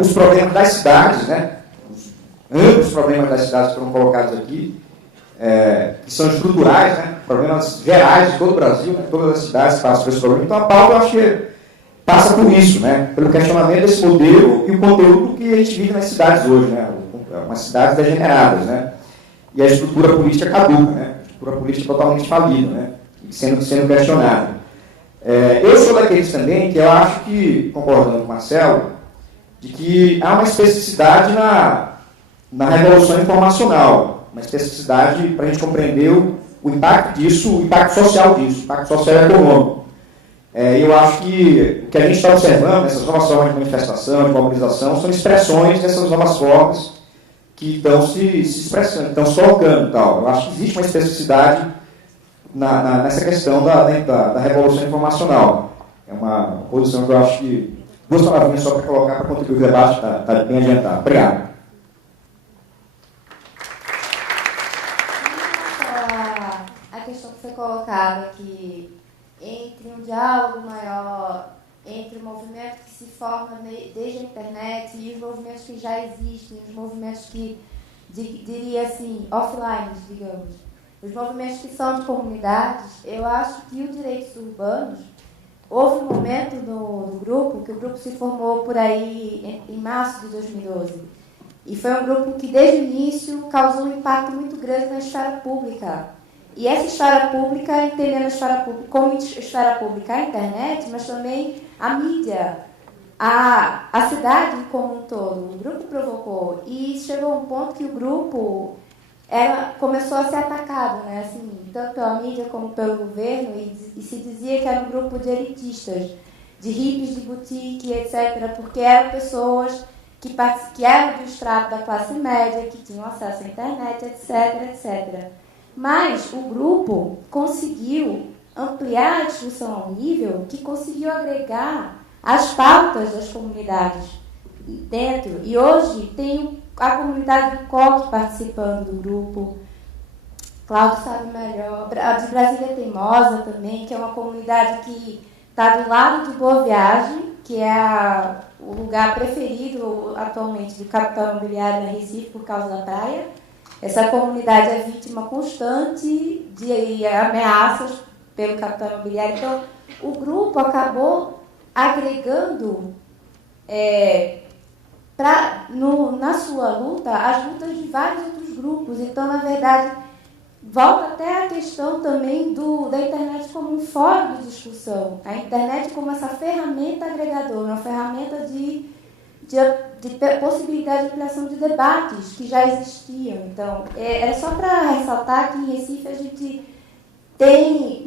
os problemas das cidades, né, os amplos problemas das cidades que foram colocados aqui, que são estruturais, né, problemas gerais de todo o Brasil, né, todas as cidades passam por esse problema. Então a pauta, eu acho que passa por isso, né, pelo questionamento desse modelo e o conteúdo que a gente vive nas cidades hoje, né, umas cidades degeneradas, né, e a estrutura política caduca, né, a estrutura política totalmente falida, né, sendo questionada. Eu sou daqueles também que eu acho que, concordando com o Marcelo, de que há uma especificidade na revolução informacional, uma especificidade para a gente compreender o impacto disso, o impacto social disso, o impacto social e econômico. Eu acho que o que a gente está observando, essas novas formas de manifestação, de mobilização, são expressões dessas novas formas que estão se expressando, estão se colocando. Tal. Eu acho que existe uma especificidade nessa questão da revolução informacional. É uma posição que eu acho que... Duas palavrinhas só para colocar, para contribuir o debate, está bem adiantado. Obrigado. A questão que foi colocada aqui, entre um diálogo maior entre o movimento que se forma desde a internet e os movimentos que já existem, os movimentos que, diria assim, offline, digamos. Os movimentos que são de comunidades, eu acho que os direitos urbanos houve um momento no grupo, que o grupo se formou por aí em março de 2012. E foi um grupo que, desde o início, causou um impacto muito grande na esfera pública. E essa esfera pública, entendendo a esfera pública como esfera pública a internet, mas também a mídia, a cidade como um todo. O grupo provocou. E chegou a um ponto que o grupo começou a ser atacado, né? Assim, tanto pela mídia como pelo governo, e se dizia que era um grupo de elitistas, de hippies de boutique, etc., porque eram pessoas que eram do extrato da classe média, que tinham acesso à internet, etc., etc. Mas o grupo conseguiu ampliar a discussão a um nível que conseguiu agregar as pautas das comunidades dentro. E hoje tem a comunidade do COC participando do grupo. Cláudio sabe melhor. A de Brasília Teimosa também, que é uma comunidade que está do lado de Boa Viagem, que é o lugar preferido atualmente do capital imobiliário na Recife por causa da praia. Essa comunidade é vítima constante de ameaças pelo capital imobiliário. Então, o grupo acabou agregando na sua luta as lutas de vários outros grupos. Então, na verdade, volta até a questão também da internet como um fórum de discussão. A internet como essa ferramenta agregadora, uma ferramenta de possibilidade de ampliação de debates que já existiam. Então, é só para ressaltar que em Recife a gente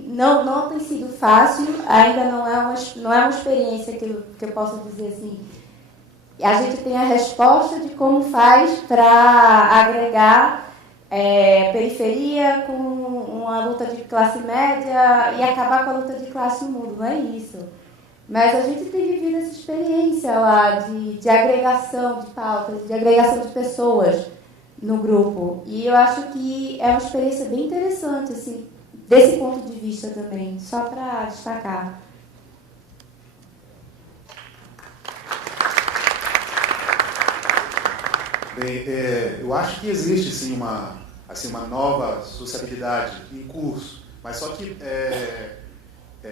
não tem sido fácil, ainda não é uma experiência que eu possa dizer assim. A gente tem a resposta de como faz para agregar periferia com uma luta de classe média e acabar com a luta de classe no mundo, não é isso. Mas a gente tem vivido essa experiência lá de agregação de pautas, de agregação de pessoas no grupo. E eu acho que é uma experiência bem interessante, assim, desse ponto de vista também, só para destacar. Bem, eu acho que existe sim uma nova sociabilidade em curso, mas só que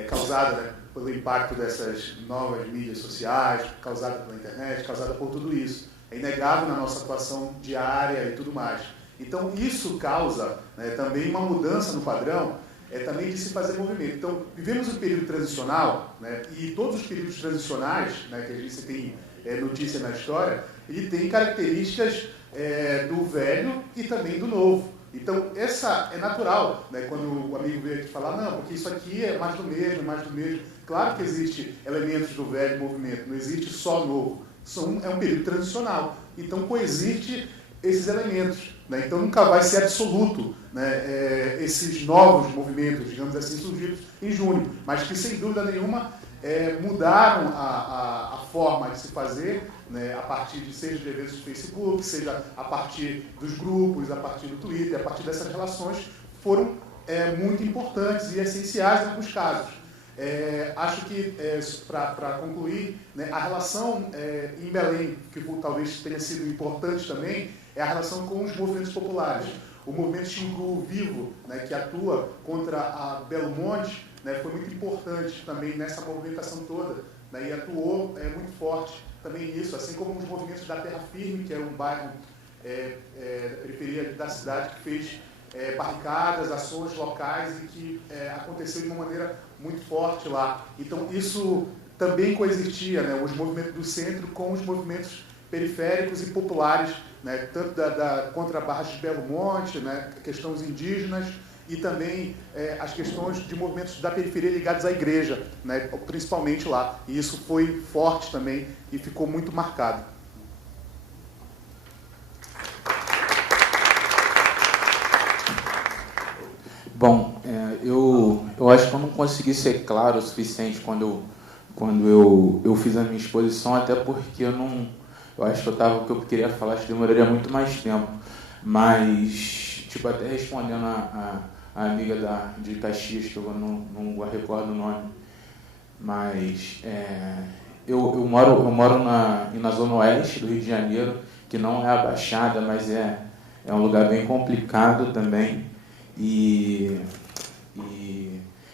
causada, né, pelo impacto dessas novas mídias sociais, causada pela internet, causada por tudo isso. É inegável na nossa atuação diária e tudo mais. Então, isso causa, né, também uma mudança no padrão, também de se fazer movimento. Então, vivemos um período transicional, né, e todos os períodos transicionais, né, que a gente tem notícia na história, ele tem características do velho e também do novo. Então, essa é natural, né? Quando o amigo veio aqui falar, não, porque isso aqui é mais do mesmo, mais do mesmo. Claro que existe elementos do velho movimento, não existe só novo. É um período transicional. Então, coexiste esses elementos, né? Então, nunca vai ser absoluto, né, esses novos movimentos, digamos assim, surgidos em junho, mas que, sem dúvida nenhuma, mudaram a forma de se fazer, né, a partir seja de eventos do Facebook, seja a partir dos grupos, a partir do Twitter, a partir dessas relações, foram muito importantes e essenciais em alguns casos. Acho que, para concluir, né, a relação em Belém, que talvez tenha sido importante também, é a relação com os movimentos populares. O movimento Xingu Vivo, né, que atua contra a Belo Monte, né, foi muito importante também nessa movimentação toda, né, e atuou muito forte também nisso, assim como os movimentos da Terra Firme, que é um bairro da periferia da cidade, que fez barricadas, ações locais e que aconteceu de uma maneira muito forte lá. Então, isso também coexistia, né, os movimentos do centro com os movimentos periféricos e populares, né, tanto contra a Barra de Belo Monte, né, questões indígenas, e também as questões de movimentos da periferia ligados à igreja, né, principalmente lá. E isso foi forte também e ficou muito marcado. Bom, eu acho que eu não consegui ser claro o suficiente quando eu fiz a minha exposição, até porque eu acho que o que eu queria falar, acho que demoraria muito mais tempo. Mas, até respondendo a amiga de Caxias, que eu não recordo o nome, mas eu moro na Zona Oeste do Rio de Janeiro, que não é a Baixada, mas é um lugar bem complicado também, e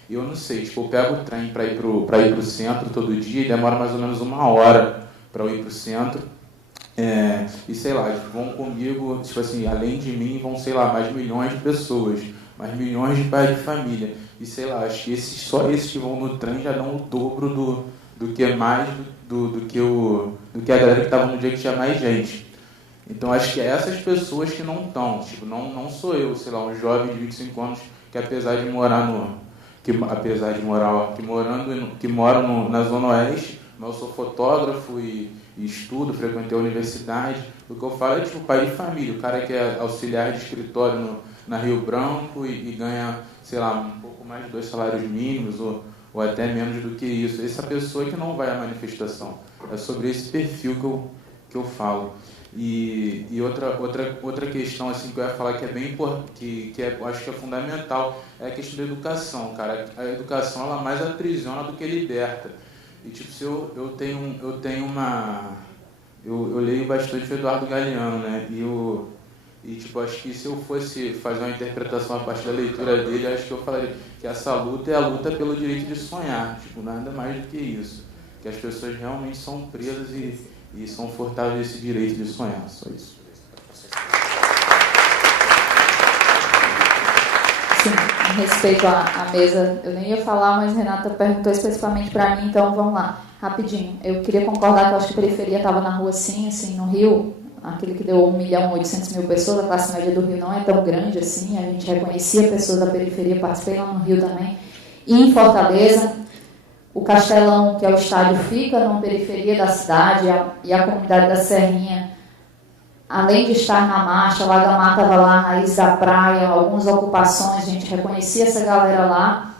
E eu não sei, tipo, eu pego o trem para ir pro centro todo dia e demora mais ou menos 1 hora para eu ir pro centro. E sei lá, tipo, vão comigo, tipo assim, além de mim, vão, sei lá, mais milhões de pessoas, mais milhões de pais de família. E sei lá, acho que só esses que vão no trem já dão o dobro do que a galera que estava no dia que tinha mais gente. Então acho que é essas pessoas que não estão, tipo, não sou eu, sei lá, um jovem de 25 anos que apesar de morar que moro na Zona Oeste, mas eu sou fotógrafo e estudo, frequentei a universidade. O que eu falo é tipo pai de família, o cara que é auxiliar de escritório na Rio Branco e ganha, sei lá, um pouco mais de 2 salários mínimos ou até menos do que isso. Essa pessoa que não vai à manifestação. É sobre esse perfil que eu falo. E outra questão assim, que eu ia falar que é bem importante, acho que é fundamental, é a questão da educação, cara. A educação, ela mais aprisiona do que liberta. E tipo, se eu leio bastante o Eduardo Galeano, né? E tipo, acho que se eu fosse fazer uma interpretação a partir da leitura dele, acho que eu falaria que essa luta é a luta pelo direito de sonhar, tipo, nada mais do que isso. Que as pessoas realmente são presas e são furtadas esse direito de sonhar, só isso. Sim, em respeito à mesa, eu nem ia falar, mas Renata perguntou especificamente para mim, então vamos lá, rapidinho. Eu queria concordar que eu acho que a periferia estava na rua sim, assim, no Rio, aquele que deu 1.800.000 pessoas, a classe média do Rio não é tão grande assim, a gente reconhecia pessoas da periferia, participei lá no Rio também, e em Fortaleza. O Castelão, que é o estádio, fica na periferia da cidade e a comunidade da Serrinha, além de estar na marcha, a Laga Mata estava lá, Raiz da Praia, algumas ocupações, a gente reconhecia essa galera lá.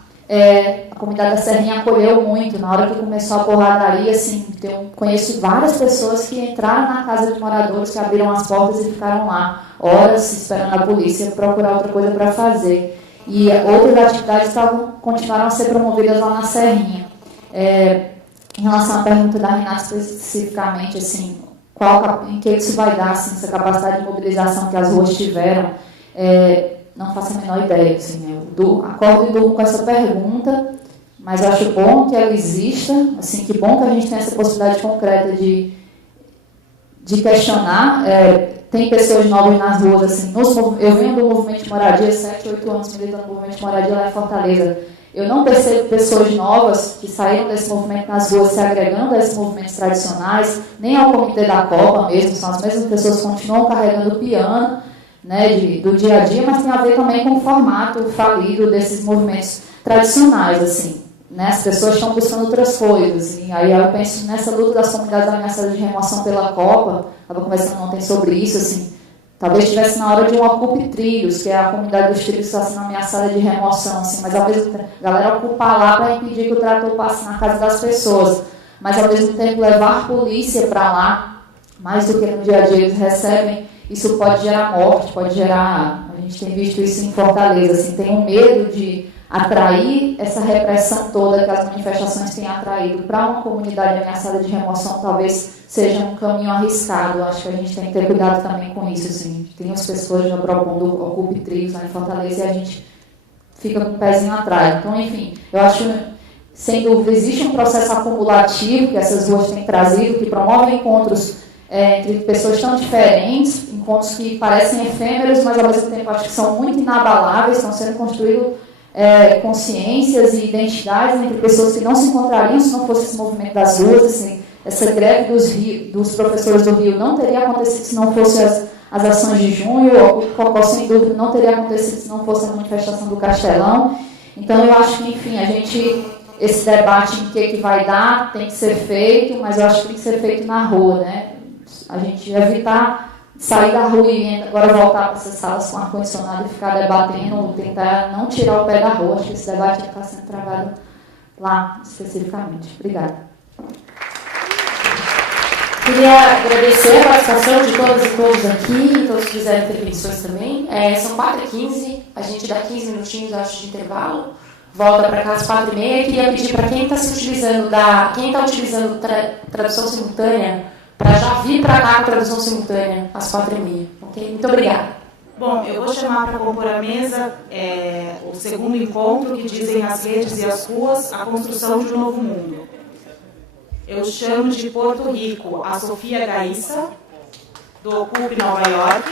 A comunidade da Serrinha acolheu muito, na hora que começou a porradaria, assim, conheço várias pessoas que entraram na casa de moradores, que abriram as portas e ficaram lá, horas esperando a polícia procurar outra coisa para fazer. E outras atividades continuaram a ser promovidas lá na Serrinha. Em relação à pergunta da Renata especificamente, assim, em que isso vai dar, assim, essa capacidade de mobilização que as ruas tiveram, não faço a menor ideia. Assim, eu acordo e durmo com essa pergunta, mas eu acho bom que ela exista, assim, que bom que a gente tem essa possibilidade concreta de questionar. Tem pessoas novas nas ruas, assim, eu venho do movimento de moradia, 7, 8 anos militando no movimento de moradia lá em Fortaleza. Eu não percebo pessoas novas que saíram desse movimento nas ruas se agregando a esses movimentos tradicionais, nem ao comitê da Copa mesmo, são as mesmas pessoas que continuam carregando o piano, né, do dia a dia, mas tem a ver também com o formato falido desses movimentos tradicionais, assim, né, as pessoas estão buscando outras coisas, e aí eu penso nessa luta das comunidades ameaçadas de remoção pela Copa, estava conversando ontem sobre isso, assim, talvez estivesse na hora de um Ocupe Trilhos, que é a comunidade dos trilhos que está sendo ameaçada de remoção, assim, mas ao mesmo tempo, a galera ocupar lá para impedir que o trator passe na casa das pessoas, mas ao mesmo tempo levar polícia para lá, mais do que no dia a dia eles recebem, isso pode gerar morte, pode gerar, a gente tem visto isso em Fortaleza, assim, tem um medo de atrair essa repressão toda que as manifestações têm atraído para uma comunidade ameaçada de remoção, talvez seja um caminho arriscado. Acho que a gente tem que ter cuidado também com isso. Assim. Tem as pessoas já propondo Ocupe Trilhos lá em Fortaleza e a gente fica com o pezinho atrás. Então, enfim, eu acho que, sem dúvida, existe um processo acumulativo que essas ruas têm trazido, que promovem encontros entre pessoas tão diferentes, encontros que parecem efêmeros, mas ao mesmo tempo acho que são muito inabaláveis, estão sendo construídos consciências e identidades entre pessoas que não se encontrariam se não fosse esse movimento das ruas. Assim, essa greve dos professores do Rio não teria acontecido se não fossem as ações de junho, o Cocó, sem dúvida, não teria acontecido se não fosse a manifestação do Castelão. Então, eu acho que, enfim, esse debate em que vai dar tem que ser feito, mas eu acho que tem que ser feito na rua, né? A gente evitar sair da rua e agora voltar para essas salas com ar-condicionado e ficar debatendo, tentar não tirar o pé da rua. Acho que esse debate está sendo travado lá, especificamente. Obrigada. Queria agradecer a participação de todas e todos aqui, todos que fizeram intervenções também. São 4h15, a gente dá 15 minutinhos, acho, de intervalo. Volta para cá às 4h30. Queria pedir para quem está utilizando tradução simultânea, para já vir para cá com a tradução simultânea às 4h30. Ok? Muito obrigada. Bom, eu vou chamar para compor a mesa o segundo encontro que dizem as redes e as ruas, a construção de um novo mundo. Eu chamo de Porto Rico a Sofia Gaissa, do Ocupe Nova York.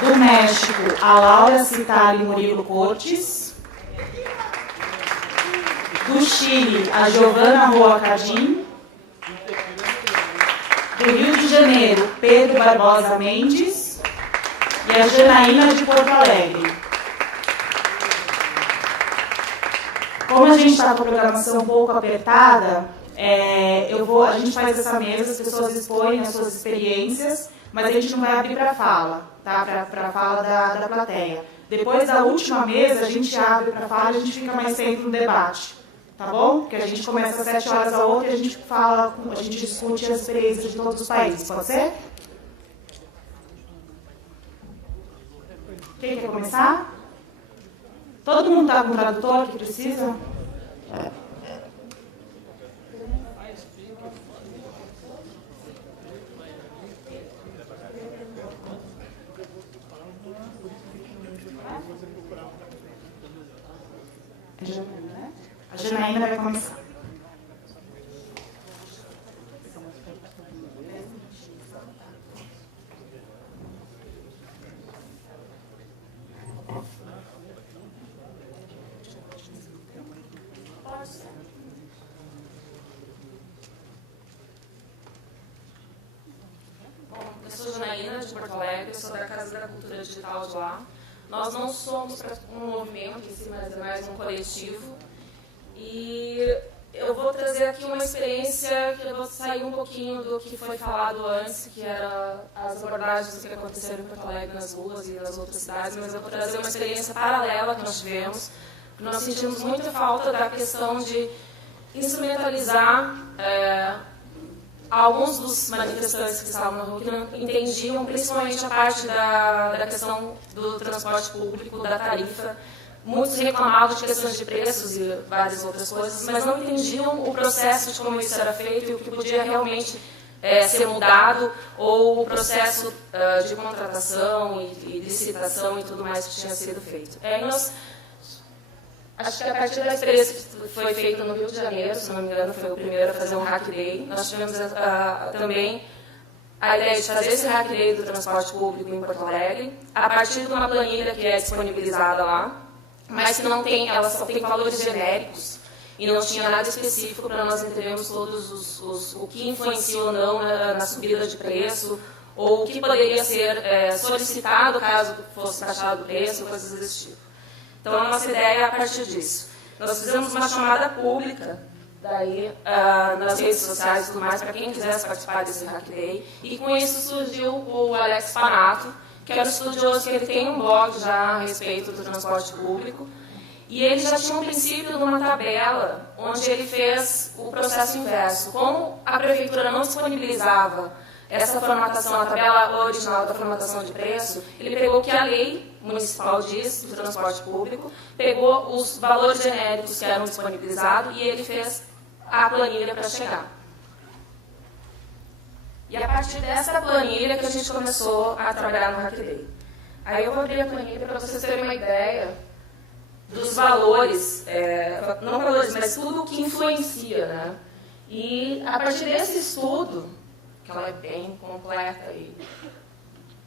Do México, a Laura Citali Murilo Cortes. Do Chile, a Giovana Roa Cadim. Do Rio de Janeiro, Pedro Barbosa Mendes. E a Janaína de Porto Alegre. Como a gente está com a programação um pouco apertada, a gente faz essa mesa, as pessoas expõem as suas experiências, mas a gente não vai abrir para fala, tá? Para fala da plateia. Depois da última mesa, a gente abre para fala e a gente fica mais tempo no debate, tá bom? Porque a gente começa às 7 horas a outra e a gente fala, a gente discute as experiências de todos os países, pode ser? Quem quer começar? Todo mundo está com o tradutor que precisa? A Janaína vai começar. Eu sou Janaína, de Porto Alegre, sou da Casa da Cultura Digital de lá. Nós não somos um movimento em si, mas é mais um coletivo. E eu vou trazer aqui uma experiência que eu vou sair um pouquinho do que foi falado antes, que era as abordagens que aconteceram em Porto Alegre nas ruas e nas outras cidades, mas eu vou trazer uma experiência paralela que nós tivemos, porque nós sentimos muita falta da questão de instrumentalizar alguns dos manifestantes que estavam na rua que não entendiam, principalmente a parte da questão do transporte público, da tarifa. Muitos reclamavam de questões de preços e várias outras coisas, mas não entendiam o processo de como isso era feito e o que podia realmente ser mudado, ou o processo de contratação e licitação e tudo mais que tinha sido feito. Acho que a partir da experiência que foi feita no Rio de Janeiro, se não me engano, foi o primeiro a fazer um Hack Day, nós tivemos também a ideia de fazer esse Hack Day do transporte público em Porto Alegre, a partir de uma planilha que é disponibilizada lá, mas que não tem, ela só tem valores genéricos e não tinha nada específico para nós entendermos todos o que influencia ou não na subida de preço, ou o que poderia ser solicitado caso fosse taxado o preço, coisas desse tipo. Então, a nossa ideia é a partir disso. Nós fizemos uma chamada pública, daí, nas redes sociais e tudo mais, para quem quisesse participar desse Hack Day, e com isso surgiu o Alex Panato, que era um estudioso, que ele tem um blog já a respeito do transporte público, e ele já tinha um princípio de uma tabela, onde ele fez o processo inverso. Como a prefeitura não disponibilizava essa formatação, a tabela original da formatação de preço, ele pegou o que a lei municipal diz do transporte público, pegou os valores genéricos que eram disponibilizados e ele fez a planilha para chegar. E a partir dessa planilha que a gente começou a trabalhar no Hack Day. Aí eu vou abrir a planilha para vocês terem uma ideia dos valores, não valores, mas tudo o que influencia, né? E a partir desse estudo, que ela é bem completa e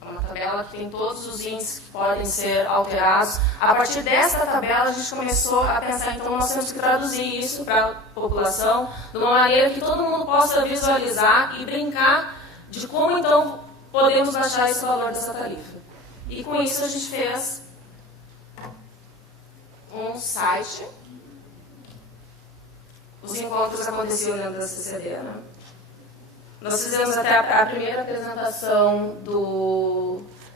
é uma tabela que tem todos os índices que podem ser alterados. A partir dessa tabela, a gente começou a pensar, então, nós temos que traduzir isso para a população de uma maneira que todo mundo possa visualizar e brincar de como, então, podemos achar esse valor dessa tarifa. E com isso a gente fez um site. Os encontros aconteciam dentro da CCD, né? Nós fizemos até a primeira apresentação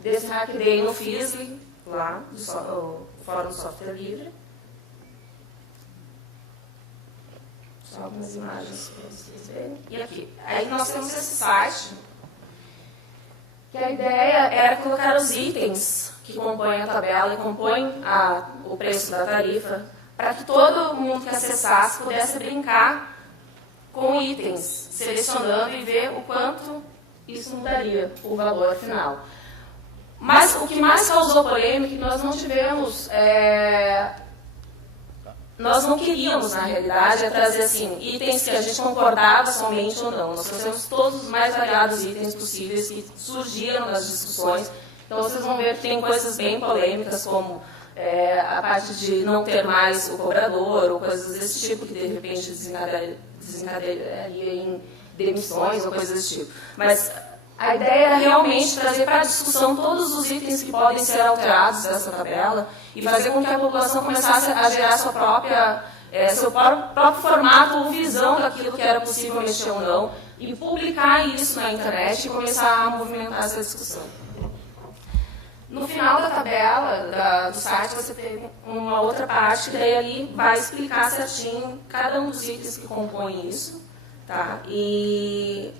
desse Hack Day no FISLE, lá, do Fórum do Software Livre. Só algumas imagens para vocês verem. E aqui. Aí nós temos esse site, que a ideia era colocar os itens que compõem a tabela e compõem o preço da tarifa, para que todo mundo que acessasse pudesse brincar com itens, selecionando e ver o quanto isso mudaria o valor final. Mas o que mais causou polêmica é que nós não tivemos... nós não queríamos, na realidade, trazer assim, itens que a gente concordava somente ou não. Nós trouxemos todos os mais variados itens possíveis que surgiram nas discussões. Então vocês vão ver que tem coisas bem polêmicas, como a parte de não ter mais o cobrador, ou coisas desse tipo, que de repente desencadearia em demissões ou coisas desse tipo. Mas a ideia era realmente trazer para a discussão todos os itens que podem ser alterados dessa tabela e fazer com que a população começasse a gerar sua própria, seu próprio formato ou visão daquilo que era possível mexer ou não, e publicar isso na internet e começar a movimentar essa discussão. No final da tabela do site você tem uma outra parte que daí ali vai explicar certinho cada um dos itens que compõem isso, tá? E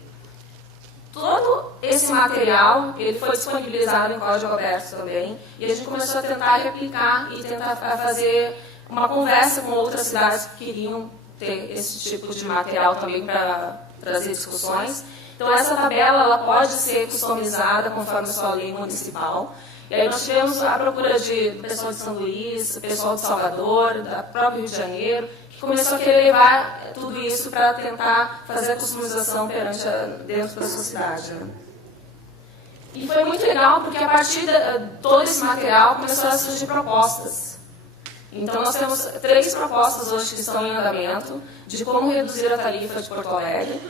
todo esse material ele foi disponibilizado em código aberto também, e a gente começou a tentar replicar e tentar fazer uma conversa com outras cidades que queriam ter esse tipo de material também para trazer discussões. Então essa tabela ela pode ser customizada conforme a sua lei municipal. E aí nós tivemos a procura do pessoal de São Luís, o pessoal de Salvador, da própria Rio de Janeiro, que começou a querer levar tudo isso para tentar fazer a customização dentro da sua cidade. Né? E foi muito legal, porque a partir de todo esse material começaram a surgir propostas. Então nós temos 3 propostas hoje que estão em andamento, de como reduzir a tarifa de Porto Alegre,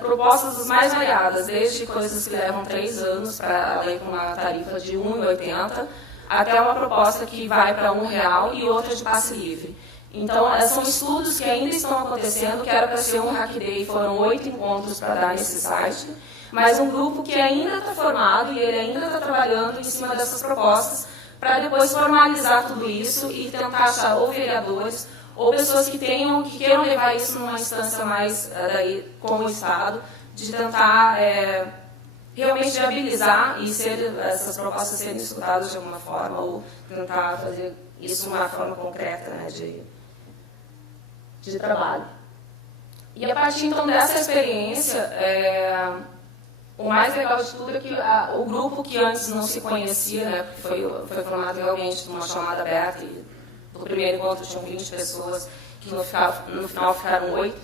propostas das mais variadas, desde coisas que levam 3 anos para ler com uma tarifa de R$ 1,80, até uma proposta que vai para R$ 1,00 e outra de passe livre. Então, são estudos que ainda estão acontecendo, que era para ser um Hack Day, foram 8 encontros para dar nesse site, mas um grupo que ainda está formado e ele ainda está trabalhando em cima dessas propostas, para depois formalizar tudo isso e tentar achar ou vereadores, ou pessoas que queiram levar isso numa instância mais como o Estado, de tentar realmente viabilizar e essas propostas serem escutadas de alguma forma, ou tentar fazer isso de uma forma concreta, né, de trabalho. E a partir então dessa experiência, o mais legal de tudo é que o grupo que antes não se conhecia, né, foi formado realmente numa chamada aberta, e no primeiro encontro tinham 20 pessoas, que no final ficaram 8.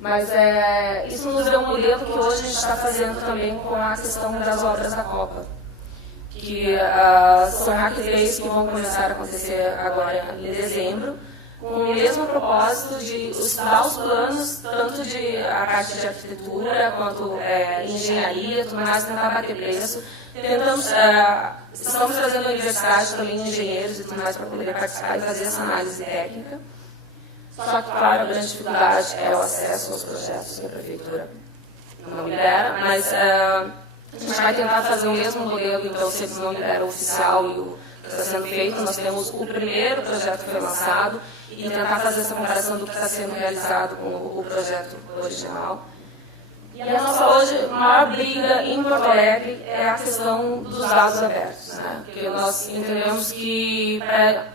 Mas isso nos deu um modelo que hoje a gente está fazendo também com a questão das obras da Copa. Que são Hack Days que vão começar a acontecer agora em dezembro, com o mesmo propósito de estudar os planos, tanto de a parte de arquitetura, quanto engenharia, tudo mais, tentar bater preço. Estamos trazendo a universidade também, engenheiros e tudo mais, para poder participar e fazer essa análise técnica. Só que, claro, a grande dificuldade é o acesso aos projetos que a prefeitura não libera, mas a gente vai tentar fazer o mesmo modelo, então, se eles não liberam o oficial e o que está sendo feito, nós temos o primeiro projeto que foi lançado e tentar fazer essa comparação do que está sendo realizado com o projeto original. E a nossa hoje maior briga em Porto Alegre é a questão dos dados abertos, né? Porque nós entendemos que para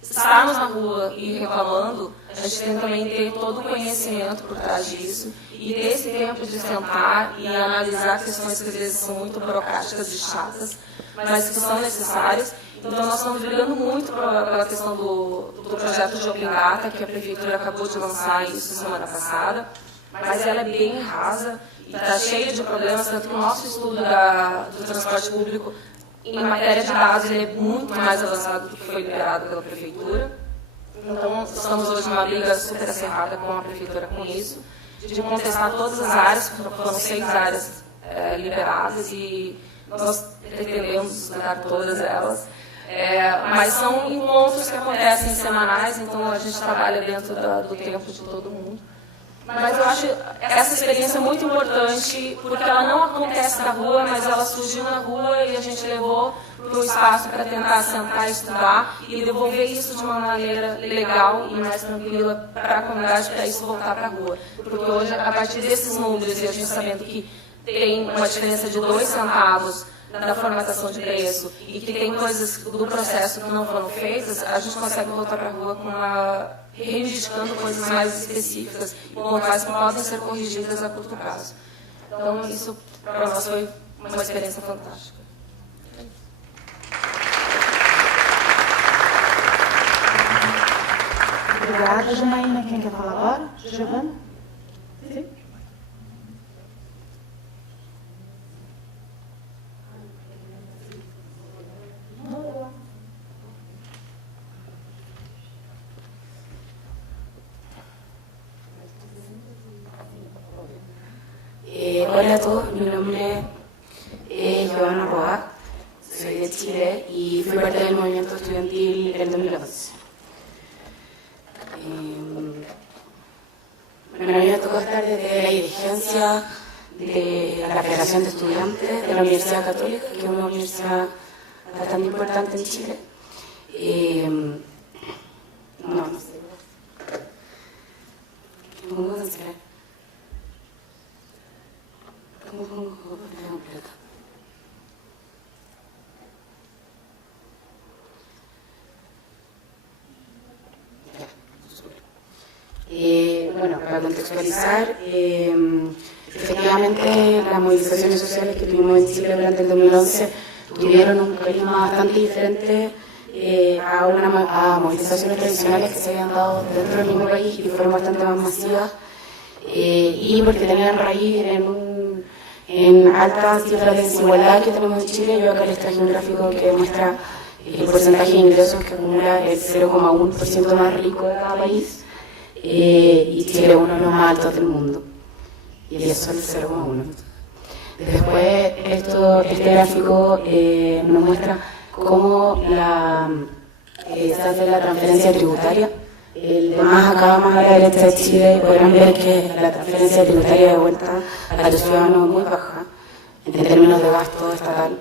estarmos na rua e reclamando, a gente tem também ter todo o conhecimento por trás disso e ter esse tempo de sentar e analisar questões que às vezes são muito burocráticas e chatas, mas que são necessárias. Então nós estamos brigando muito pela questão do projeto de Open Data, que a prefeitura acabou de lançar isso semana passada, mas ela é bem rasa e está cheia de problemas, tanto que o nosso estudo do transporte público em matéria de dados ele é muito mais avançado do que foi liberado pela prefeitura. Então estamos hoje numa briga super acirrada com a prefeitura com isso, de contestar todas as áreas, foram 6 áreas liberadas e nós pretendemos estudar todas elas. Mas são encontros que acontecem semanais, então a gente trabalha dentro do tempo de todo mundo. Mas eu acho essa experiência muito importante, porque ela não acontece na rua, mas ela surgiu na rua e a gente levou para um espaço para tentar sentar e estudar e devolver isso de uma maneira legal e mais tranquila para a comunidade, para isso voltar para a rua. Porque hoje, a partir desses números e a gente sabendo que tem uma diferença de 2 centavos da formatação de preço e que tem coisas do processo que não foram feitas, a gente consegue voltar para a rua reivindicando coisas mais específicas e pontuais que podem ser corrigidas a curto prazo. Então, isso para nós foi uma experiência fantástica. Obrigada, Janaína. Quem quer falar agora? Giovana? Sim. Hola a todos, mi nombre es Giovanna Roa, soy de Chile y fui parte del movimiento estudiantil en 2011. Bueno, a mí me tocó estar desde la dirigencia de la Federación de Estudiantes de la Universidad Católica, que es una universidad bastante importante en Chile. No sé. ¿Me puedo cancelar? Bueno, para contextualizar, efectivamente las movilizaciones sociales que tuvimos en Chile durante el 2011 tuvieron un carisma bastante diferente a movilizaciones tradicionales que se habían dado dentro del mismo país y fueron bastante más masivas y porque tenían raíz en altas cifras de desigualdad que tenemos en Chile. Yo acá les traje un gráfico que muestra el porcentaje de ingresos que acumula el 0,1% más rico de cada país. Y Chile es uno de los más altos del mundo, y eso es el 0,1. Después, este gráfico nos muestra cómo se hace la transferencia tributaria. Más acá, más a la derecha de Chile, podrán ver que la transferencia tributaria de vuelta a los ciudadanos es muy baja, en términos de gasto estatal.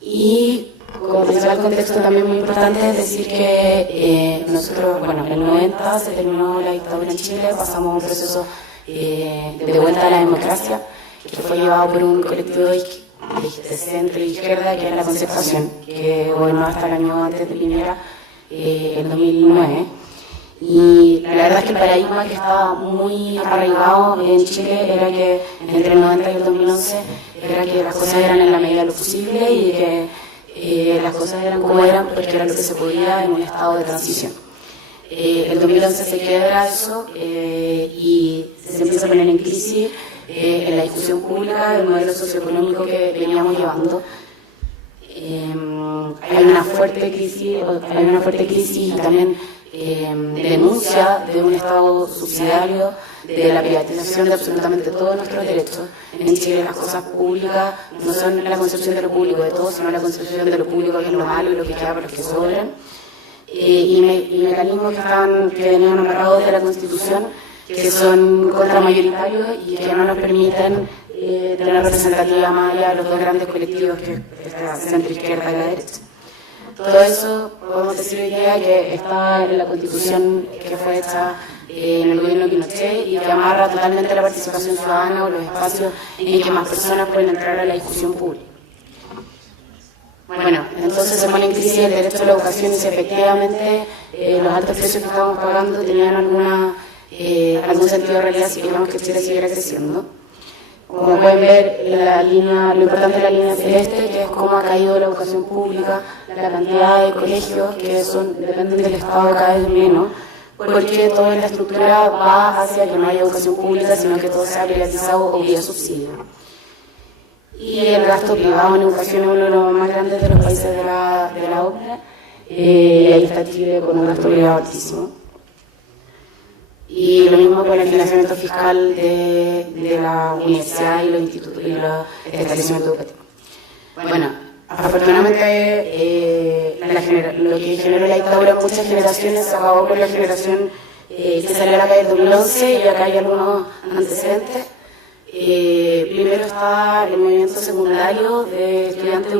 Y como principal contexto también muy importante es decir que nosotros, bueno, en el 90 se terminó la dictadura en Chile, pasamos un proceso de vuelta a la democracia, que fue llevado por un colectivo de centro y izquierda, que era la Concertación, que gobernó hasta el año antes de Piñera, el 2009. Y la verdad es que el paradigma que estaba muy arraigado en Chile era que entre el 90 y el 2011 era que las cosas eran en la medida de lo posible y que las cosas eran como eran porque era lo que se podía en un estado de transición. El 2011 se quiebra eso y se empieza a poner en crisis en la discusión pública el modelo socioeconómico que veníamos llevando. Hay una fuerte crisis y también denuncia de un Estado subsidiario, de la privatización de absolutamente todos nuestros derechos. En Chile las cosas públicas no son la concepción de lo público de todos, sino la concepción de lo público que es lo malo y lo que queda para los que sobran. Y mecanismos que venían amarrados de la Constitución, que son contramayoritarios y que no nos permiten tener representatividad más allá de los dos grandes colectivos que es la centro-izquierda y la derecha. Todo eso podemos decir hoy día que está en la Constitución que fue hecha en el gobierno de Pinochet y que amarra totalmente la participación ciudadana o los espacios en que más personas pueden entrar a la discusión pública. Bueno, entonces se pone en crisis el derecho a la educación y si efectivamente los altos precios que estábamos pagando tenían algún sentido de realidad si queríamos que Chile siguiera creciendo. Como pueden ver, lo importante de la línea celeste, que es cómo ha caído la educación pública, la cantidad de colegios que dependen del Estado cada vez menos, porque toda la estructura va hacia que no haya educación pública, sino que todo sea privatizado o vía subsidio. Y el gasto privado en educación es uno de los más grandes de los países de la OCDE, y ahí está Chile con un gasto privado altísimo. Y lo mismo con el financiamiento fiscal de la universidad y los institutos y los establecimientos educativos. Bueno, afortunadamente lo que generó la dictadura en muchas generaciones se acabó con la generación que salió a la calle en 2011 y acá hay algunos antecedentes. Primero está el movimiento secundario de estudiantes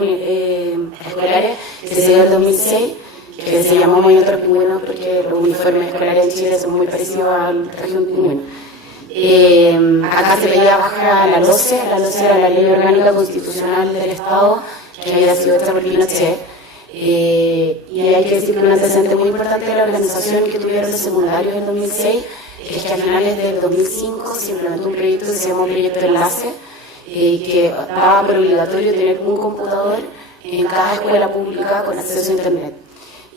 escolares que se dio en el 2006, que se llamó Movimiento de los Pingüinos porque los uniformes escolares en Chile son muy parecidos al traje de un pingüino. Acá se veía baja la LOCE era la Ley Orgánica Constitucional del Estado, que había sido hecha por Pinochet. Y hay que decir que un antecedente muy importante de la organización que tuvieron los secundarios en 2006 es que a finales del 2005 se implementó un proyecto que se llamó Proyecto Enlace, que daba por obligatorio tener un computador en cada escuela pública con acceso a Internet.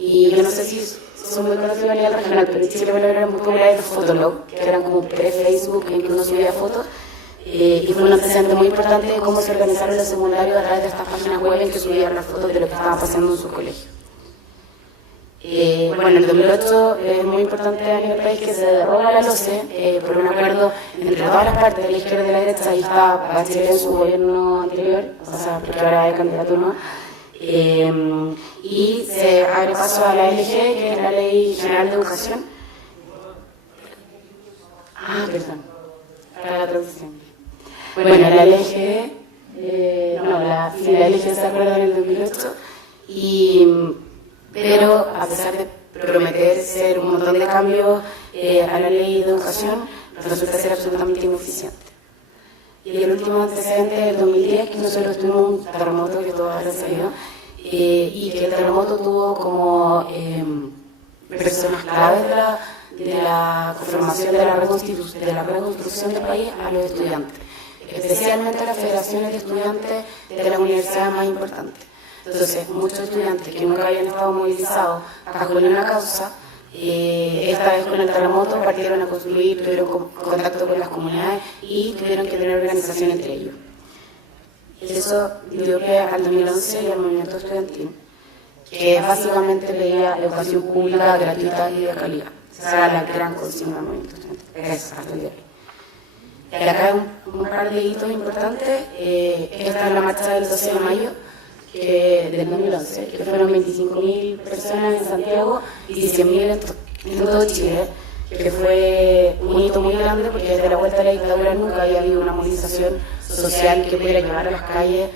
Y yo no sé si son muy conocidos a nivel regional, pero en Chile bueno, eran muy populares los Fotolog, que eran como pre-Facebook en que uno subía fotos. Y fue un antecedente muy importante de cómo se organizaron los secundarios a través de estas páginas web en que subían las fotos de lo que estaba pasando en sus colegios. Bueno, en el 2008 es muy importante a nivel país que se derroga la LOCE por un acuerdo entre todas las partes de la izquierda y de la derecha. Ahí está Bachelet en su gobierno anterior, o sea, porque ahora es candidato no. Y se abre paso a la LG, que es la Ley General de Educación. Perdón, para la traducción. Bueno, la LG, la LG se acuerda en el 2008, pero a pesar de prometer ser un montón de cambios a la ley de educación, resulta ser absolutamente ineficiente. Y el último antecedente del 2010, que nosotros tuvimos un terremoto que todos habrán sabido, y que el terremoto tuvo como personas claves de la conformación de la reconstrucción del país a los estudiantes, especialmente a las federaciones de estudiantes de las universidades más importantes. Entonces, muchos estudiantes que nunca habían estado movilizados bajo ninguna causa, esta vez con el terremoto partieron a construir, tuvieron contacto con las comunidades y tuvieron que tener organización entre ellos. Eso dio pie al 2011 y al movimiento estudiantil, que básicamente pedía educación pública, gratuita y de calidad. Esa era la gran consigna del movimiento estudiantil. Esa hasta el día de hoy. Y acá hay un par de hitos importantes. Esta es la marcha del 12 de mayo del 2011, que fueron 25.000 personas en Santiago y 100.000 en todo Chile, que fue un hito muy grande porque desde la vuelta a la dictadura nunca había habido una movilización social que pudiera llevar a las calles.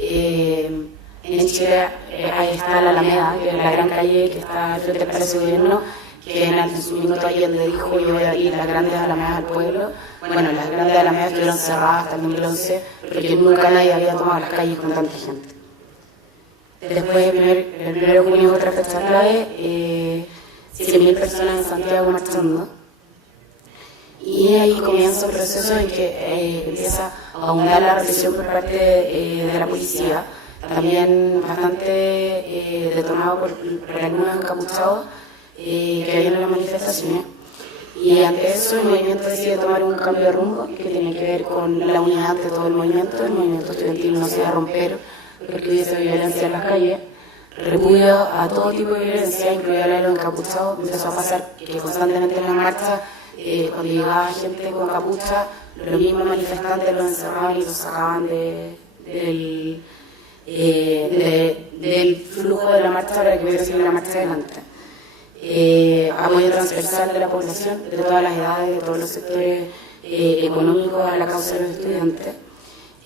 En Chile ahí está la Alameda, que es la gran calle que está al frente del Palacio de Gobierno, que en su minuto Allende dijo: yo voy a abrir las grandes alamedas al pueblo. Bueno, las grandes alamedas estuvieron cerradas hasta el 2011 porque nunca nadie había tomado las calles con tanta gente. Después, el 1 de junio, otra fecha clave, 100.000 personas en Santiago marchando. Y ahí comienza un proceso en que empieza a aumentar la represión por parte de la policía, también bastante detonado por algunos encapuchados que habían en las manifestaciones. Y ante eso el movimiento decide tomar un cambio de rumbo que tiene que ver con la unidad de todo el movimiento. El movimiento estudiantil no se va a romper porque hubiese violencia en las calles. Repudio a todo tipo de violencia, incluida la de los encapuchados. Empezó a pasar que constantemente en las marchas, cuando llegaba gente con capucha, los mismos manifestantes los encerraban y los sacaban del flujo de la marcha para que pudiera seguir la marcha adelante. Apoyo transversal de la población, de todas las edades, de todos los sectores económicos a la causa de los estudiantes.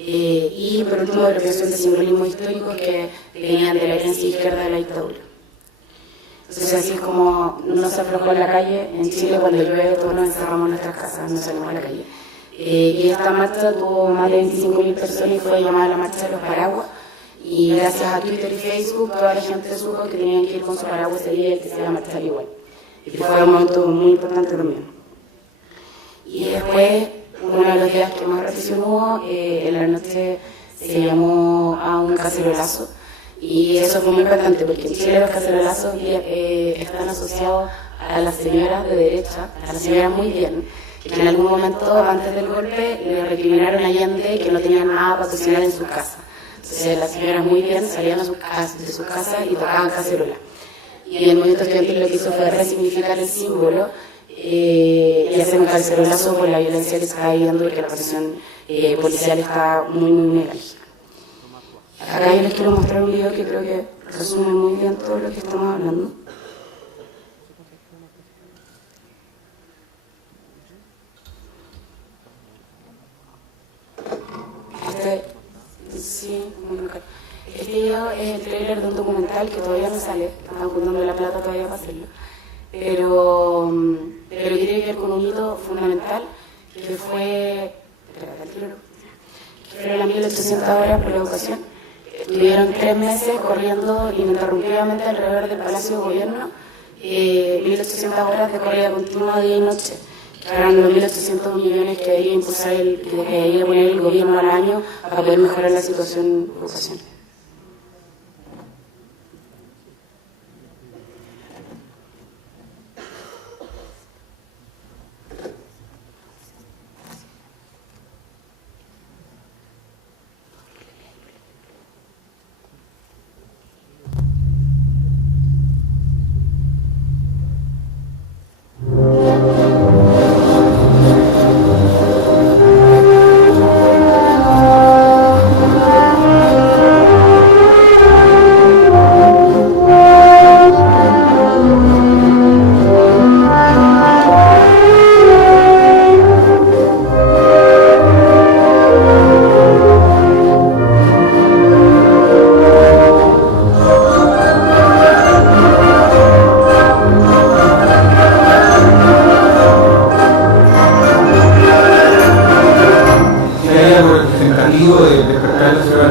Y por último, la creación de simbolismos históricos que venían de la herencia izquierda de la dictadura. Entonces, así es como no se aflojó en la calle. En Chile, cuando llueve, todos nos encerramos en nuestras casas, no salimos a la calle. Y esta marcha tuvo más de 25.000 personas y fue llamada la Marcha de los Paraguas. Y gracias a Twitter y Facebook, toda la gente supo que tenían que ir con su paraguas ese día y que se iba a marchar igual. Y fue un momento muy importante también. Y después, uno de los días que más represión hubo, en la noche se llamó a un cacerolazo. Y eso fue muy importante porque en Chile los cacerolazos están asociados a las señoras de derecha, a las señoras muy bien, que en algún momento antes del golpe le recriminaron a Allende que no tenían nada para cocinar en su casa. Entonces las señoras muy bien salían de su casa y tocaban cacerola. Y el movimiento estudiantil lo que hizo fue resignificar el símbolo y hacer un cacerolazo por la violencia que se está viviendo y que la presión policial está muy negática. Acá yo les quiero mostrar un video que creo que resume muy bien todo lo que estamos hablando. Este video es el trailer de un documental que todavía no sale, están juntando la plata todavía para hacerlo, pero tiene que ver con un hito fundamental que fue las 1.800 horas por la educación. Estuvieron 3 meses corriendo ininterrumpidamente alrededor del Palacio de Gobierno, 1.800 horas de corrida continua día y noche. Eran los 1.800 millones que debería impulsar que debería poner el gobierno al año para poder mejorar la situación de educación.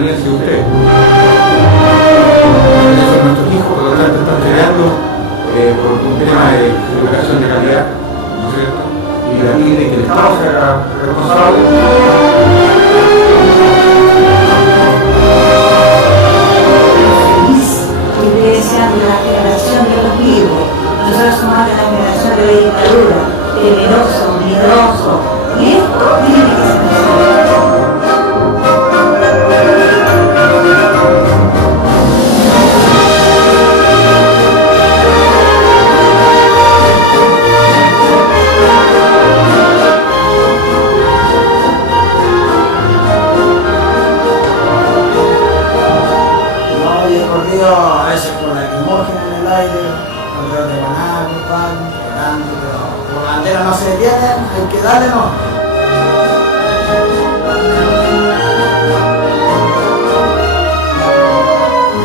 habrían sido ustedes. Eso es nuestros hijos, por lo tanto están peleando por un tema de educación de calidad, ¿no es cierto? Y de aquí de que el Estado se haga responsable. De la generación de los vivos, nosotros somos de la generación de la dictadura, temeroso, miedoso, y esto tiene que ser a veces con lacrimógena en el aire, con de maná, con pan, llorando, pero como la bandera no se detiene, hay que darle no.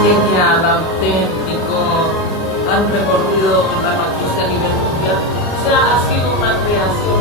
Genial, auténtico, han recorrido la noticia a nivel mundial. O sea, ha sido una creación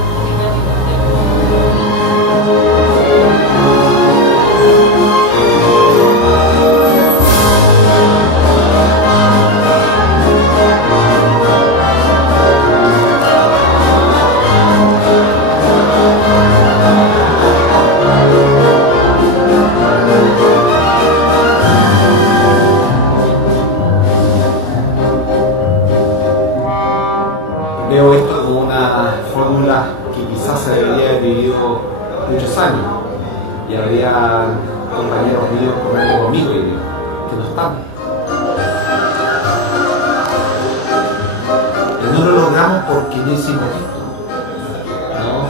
Veo esto como una fórmula que quizás se debería haber vivido muchos años y habría compañeros míos corriendo conmigo y que no están. Y no lo logramos porque no hicimos esto, ¿no?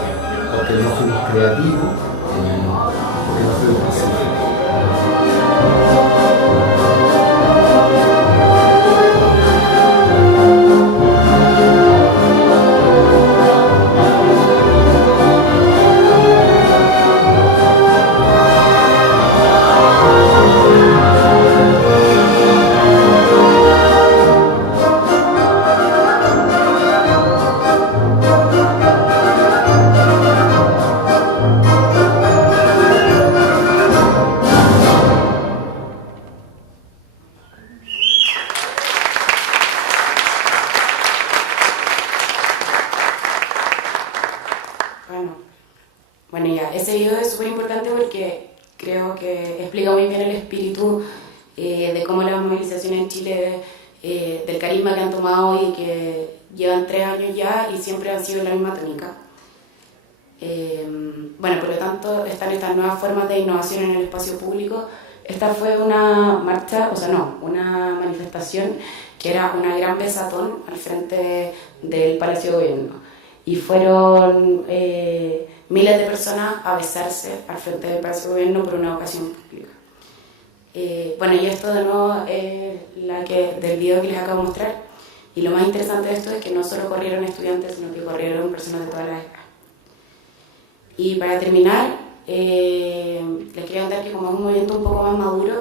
Porque no fuimos creativos, porque no fuimos pacíficos. Bueno, ya, ese video es súper importante porque creo que explica muy bien el espíritu de cómo las movilizaciones en Chile, del carisma que han tomado y que llevan 3 años ya y siempre han sido la misma tónica. Bueno, por lo tanto, están estas nuevas formas de innovación en el espacio público. Esta fue una marcha, o sea, no, una manifestación que era una gran besatón al frente del Palacio de Gobierno. Y fueron miles de personas a besarse al frente del Palacio de Gobierno por una ocasión pública. Bueno, y esto de nuevo es del video que les acabo de mostrar. Y lo más interesante de esto es que no solo corrieron estudiantes, sino que corrieron personas de todas las edades. Y para terminar, les quería contar que como es un movimiento un poco más maduro,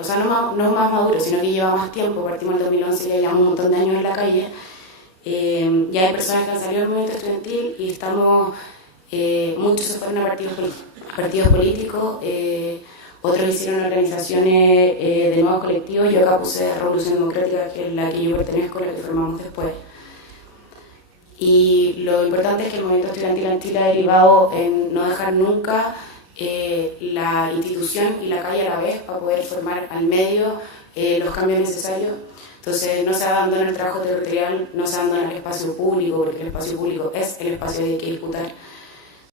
o sea, no es más maduro, sino que lleva más tiempo, partimos en el 2011 y ya llevamos un montón de años en la calle, ya hay personas que han salido del movimiento estudiantil y estamos, muchos se fueron a partidos políticos, otros hicieron organizaciones de nuevos colectivos. Yo acá puse Revolución Democrática, que es la que yo pertenezco, la que formamos después. Y lo importante es que el movimiento estudiantil en Chile ha derivado en no dejar nunca la institución y la calle a la vez para poder formar al medio los cambios necesarios. Entonces no se abandona el trabajo territorial, no se abandona el espacio público, porque el espacio público es el espacio que hay que disputar.